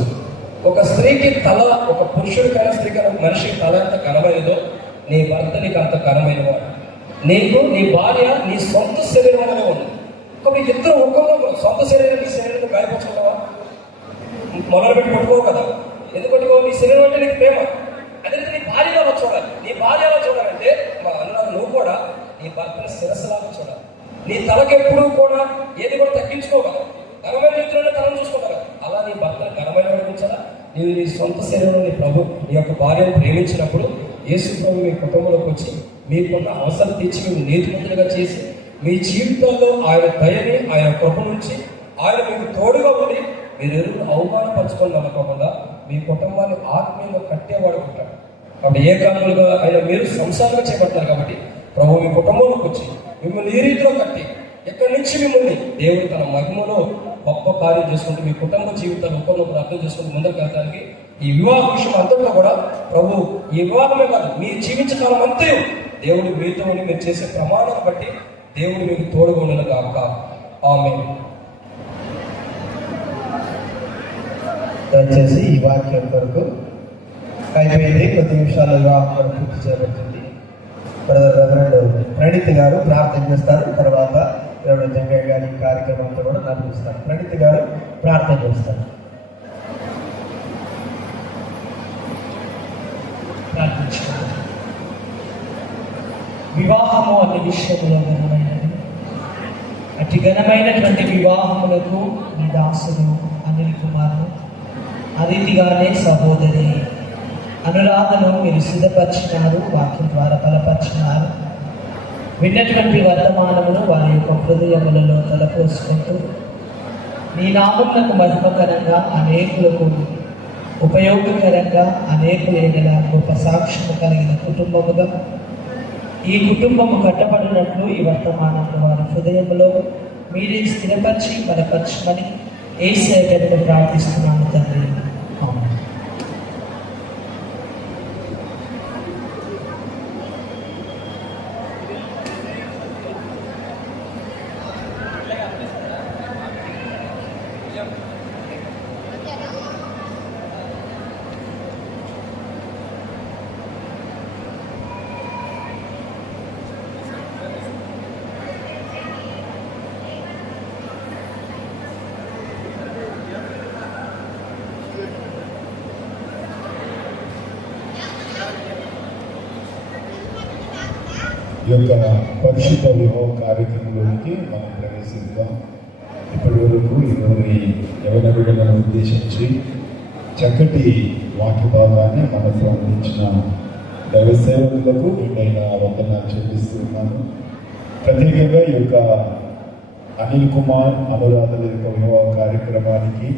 ఒక స్త్రీకి తల, ఒక పురుషుడికైనా స్త్రీకైనా మనిషికి తల ఎంత ఘనమైనదో నీ భర్త నీకు అంత ఘనమైన వాడు. నీకు నీ భార్య నీ సొంత శరీరంలోనే ఉంది. కాబట్టి ఇద్దరు ఒక్కొక్క సొంత శరీరం నీ శరీరం గాయపరుచుకుంటావా? మొదలు పెట్టి కొట్టుకోవు కదా. ఎందుకు కొట్టుకోవు? నీ శరీరం అంటే నీకు ప్రేమ. అదే నీ భార్య ఎలా చూడాలి? నీ భార్య ఎలా చూడాలంటే మా అన్న నువ్వు కూడా నీ భర్తని శిరస్సులాగా చూడాలి. నీ తలకి ఎప్పుడూ కూడా ఏది కూడా తగ్గించుకోగలవు. ఘనమైన రీతిలోనే తలను చూసుకోగలవు. అలా నీ భర్తను ఘనమైన అనిపించాలా? నీవు నీ సొంత శరీరంలో నీ ప్రభు నీ యొక్క భార్యను ప్రేమించినప్పుడు యేసు ప్రభు మీ కుటుంబంలోకి వచ్చి మీకున్న అవసరం తీర్చి మీరు నీతిమంతులుగా చేసి మీ జీవితాల్లో ఆయన దయని, ఆయన కృప నుంచి ఆయన మీకు తోడుగా ఉండి మీరు ఎరువును అవమానపరచుకొని అనుకోకుండా మీ కుటుంబాన్ని ఆత్మీయంగా కట్టేవాడు ఉంటాడు. కాబట్టి ఏ కారణాలుగా ఆయన మీరు సంసారంగా చేపడతారు. కాబట్టి ప్రభు మీ కుటుంబంలోకి వచ్చి మిమ్మల్ని ఈ రీతిలో కట్టి ఎక్కడి నుంచి మిమ్మల్ని దేవుడు తన మహిమలో గొప్ప కార్యం చేసుకుంటూ మీ కుటుంబ జీవితాలు ఒకరినొకరు అర్థం చేసుకుంటూ ముందుకు వెళ్ళడానికి ఈ వివాహ విషయం అంతట్లో కూడా ప్రభు ఈ వివాహమే కాదు మీ జీవించే కాలం అంతే దేవుడు మీతో ఉండి మీరు చేసే ప్రమాణాన్ని బట్టి దేవుడు మీకు తోడుగా ఉండను కాక. ఆమేన్. దయచేసి ఈ వాక్యం కొరకు అయిపోయింది. కొద్ది నిమిషాల్లో వివాహం పూర్తి చేయబడుతుంది. ప్రణీత్ గారు ప్రార్థన చేస్తారు. తర్వాత రెవరెండ్ జంగయ్య గారి కార్యక్రమంతో కూడా నడిపిస్తారు. ప్రణీత్ గారు ప్రార్థన చేస్తారు. వివాహము అనే విషయంలో ఘనమైనది. అతి ఘనమైనటువంటి వివాహములకు మీ దాసుడు అనిల్ కుమార్, అతిథిగానే సహోదరి అనురాధను మీరు సిద్ధపరిచినారు, వాక్యం ద్వారా బలపరిచినారు. విన్నటువంటి వర్తమానమును వారి యొక్క హృదయములలో తలపోసుకుంటూ నీ నామములకు మహిమకరంగా అనేకులకు ఉపయోగకరంగా అనేకుల ఎడల గొప్ప సాక్ష్యము కలిగిన కుటుంబముగా ఈ కుటుంబము కట్టబడినట్లు ఈ వర్తమానంలో వారి హృదయంలో మీరే స్థిరపరిచి బలపరచమని యేసయ్య పేరిట ప్రార్థిస్తున్నాను తండ్రి. ఆమేన్. ఈ యొక్క పరిశుద్ధ వివాహ కార్యక్రమంలోనికి మనం ప్రవేశిద్దాం. ఇప్పటి వరకు ఇరువురి యవన బిడ్డలను ఉద్దేశించి చక్కటి వాక్య భాగాన్ని మనకు అందించిన దైవ సేవకులకు నిండైన వందనాలు చెల్లిస్తున్నాను. ప్రత్యేకంగా ఈ యొక్క అనిల్ కుమార్ అనురాధల యొక్క వివాహ కార్యక్రమానికి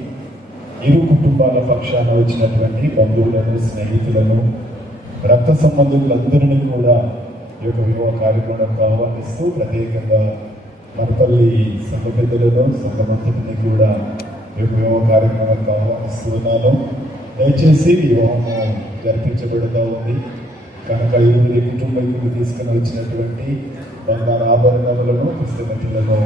ఇరు కుటుంబాల పక్షాన వచ్చినటువంటి బంధువులను, స్నేహితులను, రక్త సంబంధులందరినీ కూడా ఈ యొక్క వివాహ కార్యక్రమానికి ఆహ్వానిస్తూ ప్రత్యేకంగా మరపల్లి సంఘ పెద్దలను, సంఘమంతటిని కూడా ఈ యొక్క వివాహ కార్యక్రమానికి ఆహ్వానిస్తున్నాను. దయచేసి వివాహము జరిపించబడుతూ ఉంది కనుక ఇరువురి కుటుంబీకులు తీసుకుని వచ్చినటువంటి బంగారు ఆభరణములను, పుస్తకములను